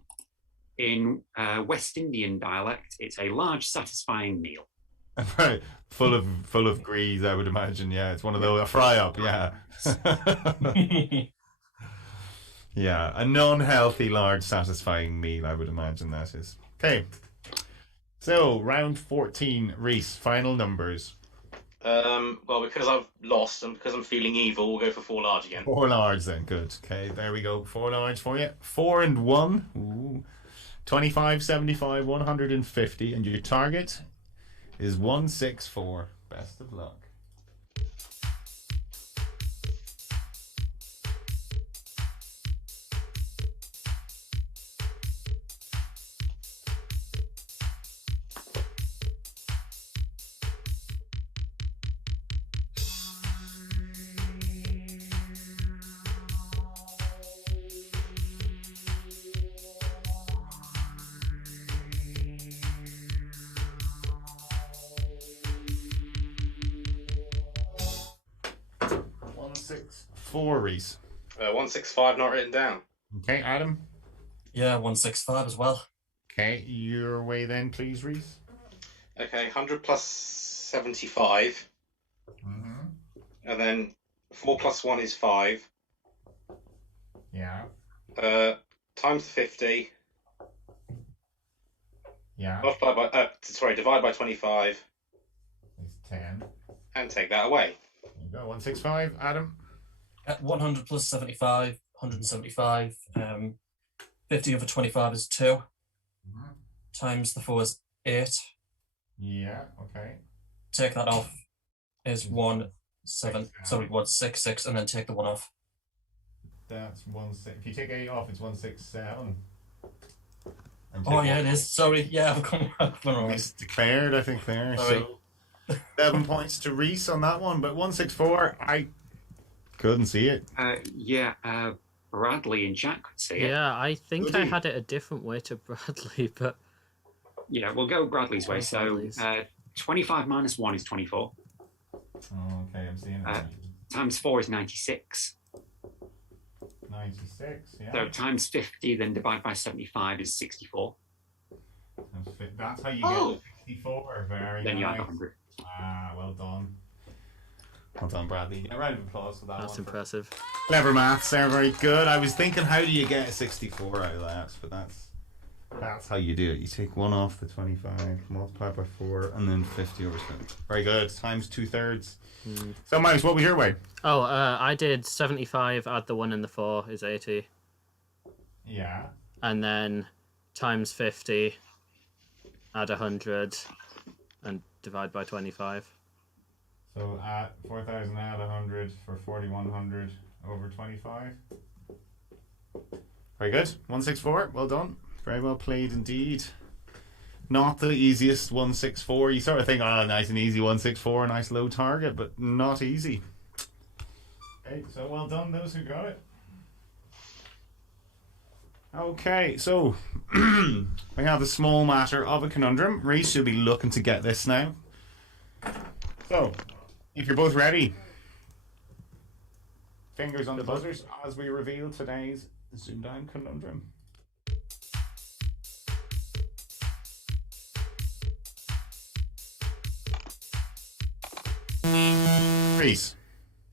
In West Indian dialect, it's a large, satisfying meal. Right, full of grease, I would imagine. Yeah, it's one of those, a fry up. Yeah. Yeah, a non-healthy, large, satisfying meal, I would imagine that is. Okay. So, round 14, Rhys, final numbers. Well, because I've lost and because I'm feeling evil, we'll go for 4 large again. 4 large then, good. Okay, there we go. 4 large for you. 4 and 1. Ooh. 25, 75, 150, and your target is 164. Best of luck. For Rhys. 165 not written down. Okay, Adam. Yeah, 165 as well. Okay, your way then, please, Rhys. Okay, 100 plus 75. Mm-hmm. And then 4 plus 1 is 5. Yeah. Times 50. Yeah. Divide by 25. It's 10. And take that away. There you go, 165, Adam. 100 plus 75, 175. 50 over 25 is 2. Mm-hmm. Times the 4 is 8. Yeah, okay. Take that off is 166, and then take the 1 off. That's 16. If you take 8 off, it's 167. Oh yeah, it is. Sorry, yeah, I've gone wrong. It's declared, I think, there. Sorry. So 7 points to Rhys on that one, but 164, I couldn't see it. Bradley and Jack could see it. Yeah, I think I had it a different way to Bradley, but yeah, we'll go Bradley's way. So 25 minus 1 is 24. Oh, okay, I'm seeing it. Times 4 is 96. 96, yeah. So times 50, then divide by 75 is 64. That's how you get 64. Very then nice. You add 100. Ah, well done. Well done, Bradley. A round of applause for that. That's impressive. Clever maths there, very good. I was thinking, how do you get a 64 out of that? But that's how you do it. You take 1 off the 25, multiply by 4, and then 50 over 7. Very good. Times 2/3. So, Mouse, what was your way? Oh, I did 75, add the 1 and the 4 is 80. Yeah. And then times 50, add 100, and divide by 25. So at 4,000, add 100 for 4,100 over 25. Very good. 164. Well done. Very well played indeed. Not the easiest 164. You sort of think, oh, nice and easy 164, nice low target, but not easy. Okay, so well done those who got it. Okay, so we have the small matter of a conundrum. Rhys should be looking to get this now. So, if you're both ready, fingers on the buzzers as we reveal today's ZoomDown conundrum. Rhys.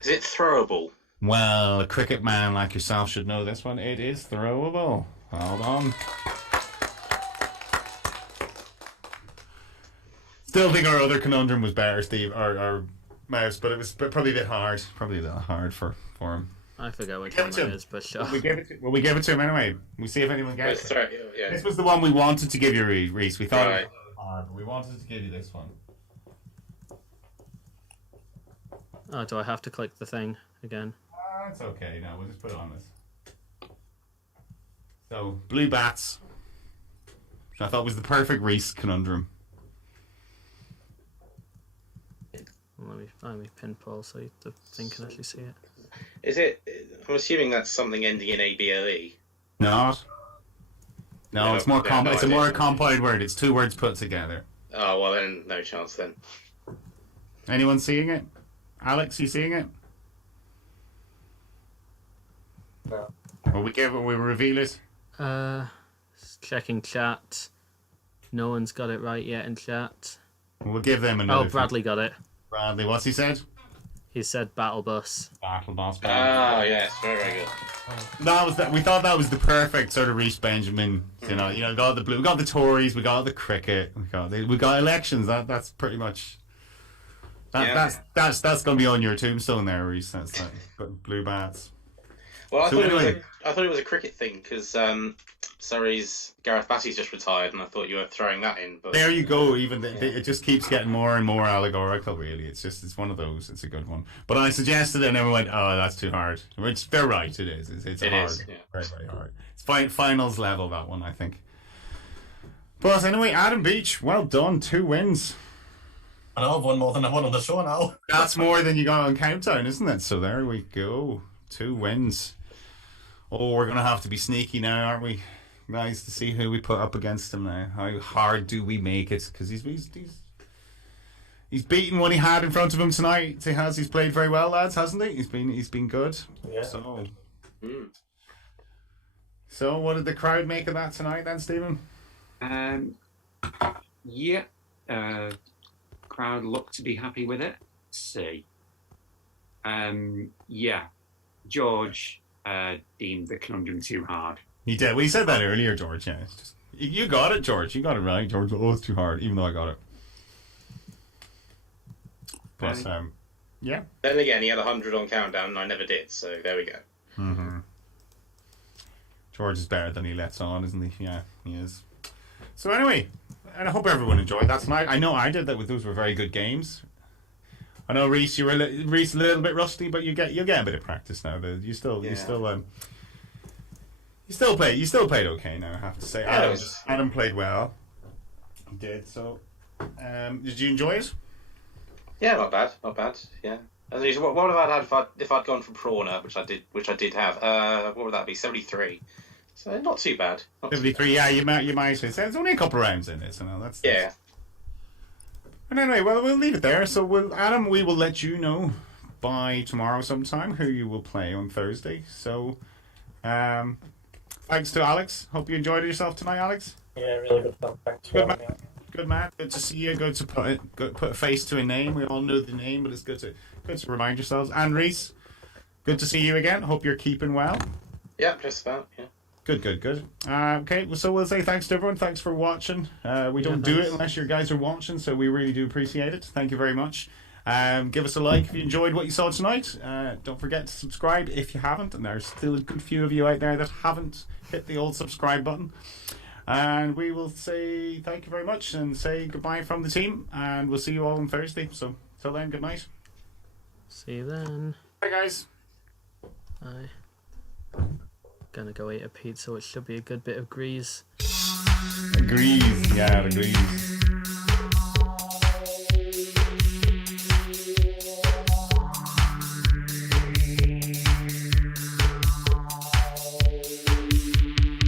Is it throwable? Well, a cricket man like yourself should know this one. It is throwable. Hold on. Still think our other conundrum was better, Steve. Our mouse, but it was probably a bit hard. Probably a little hard for him. I forget which one that is, but sure. We gave it to him anyway. We see if anyone gets it. Yeah. This was the one we wanted to give you, Rhys. We thought Right. it was hard, but we wanted to give you this one. Oh, do I have to click the thing again? It's okay. No, we'll just put it on this. So, blue bats. Which I thought was the perfect Rhys conundrum. Let me pin Paul so the thing can actually see it. Is it? I'm assuming that's something ending in ABLE. No, it's more it's a more idea. compound word. It's two words put together. Oh well, then no chance then. Anyone seeing it? Alex, you seeing it? No. Will we reveal it? Checking chat. No one's got it right yet in chat. We'll give them another. Oh, Bradley got it. Bradley, what's he said? He said Battle Bus. Battle Boss. Oh yes, very good. We thought that was the perfect sort of Rhys Benjamin. You know, got the blue, we got the Tories, we got the cricket, we got elections. That's pretty much. That's going to be on your tombstone there, Rhys. That's blue bats. Well, I So thought it was a cricket thing because Surrey's Gareth Bassey's just retired, and I thought you were throwing that in. But there you go. It just keeps getting more and more allegorical. Really, it's one of those. It's a good one. But I suggested it, and everyone went, "Oh, that's too hard." Which they're right. It is. It's It hard. is, yeah. Very very hard. It's finals level, that one, I think. But anyway, Adam Beach, well done. 2 wins. I know I've won more than I won on the show now. That's more than you got on Countdown, isn't it? So there we go. 2 wins. Oh, we're going to have to be sneaky now, aren't we? Guys, to see who we put up against him now. How hard do we make it? Because he's beaten what he had in front of him tonight. He's played very well, lads, hasn't he? He's been good. Yeah. So what did the crowd make of that tonight then, Stephen? Yeah. Crowd looked to be happy with it. Let's see. Yeah. George deemed the conundrum too hard. He did. Well, he said that earlier, George. Yeah, it's just, you got it, George. You got it right, George. Oh, it's too hard, even though I got it. But yeah. then again, he had 100 on Countdown, and I never did. So there we go. Mm-hmm. George is better than he lets on, isn't he? Yeah, he is. So anyway, and I hope everyone enjoyed that tonight. I know I did. Those were very good games. I know Rhys, you were a little bit rusty, but you'll get a bit of practice now. You still played okay now, I have to say. Adam played well. He did. So, did you enjoy it? Yeah, not bad. Yeah. What would I have had if I'd gone for Prana, which I did have? What would that be? 73. So not too bad. 73. Yeah, you might say there's only a couple of rounds in it, so no, that's yeah. But anyway, well, we'll leave it there. So, Adam, we will let you know by tomorrow sometime who you will play on Thursday. So, thanks to Alex. Hope you enjoyed yourself tonight, Alex. Yeah, really good fun. Thanks for having me. Good man. Good to see you. Good to put a face to a name. We all know the name, but it's good to remind yourselves. And Rhys, good to see you again. Hope you're keeping well. Yeah, just about. Yeah. Good. Okay, so we'll say thanks to everyone. Thanks for watching. We don't do it unless you guys are watching, so we really do appreciate it. Thank you very much. Give us a like if you enjoyed what you saw tonight. Don't forget to subscribe if you haven't, and there's still a good few of you out there that haven't hit the old subscribe button. And we will say thank you very much and say goodbye from the team, and we'll see you all on Thursday. So till then, good night. See you then. Bye, guys. Bye. Gonna go eat a pizza, which should be a good bit of grease. Grease, yeah, the grease.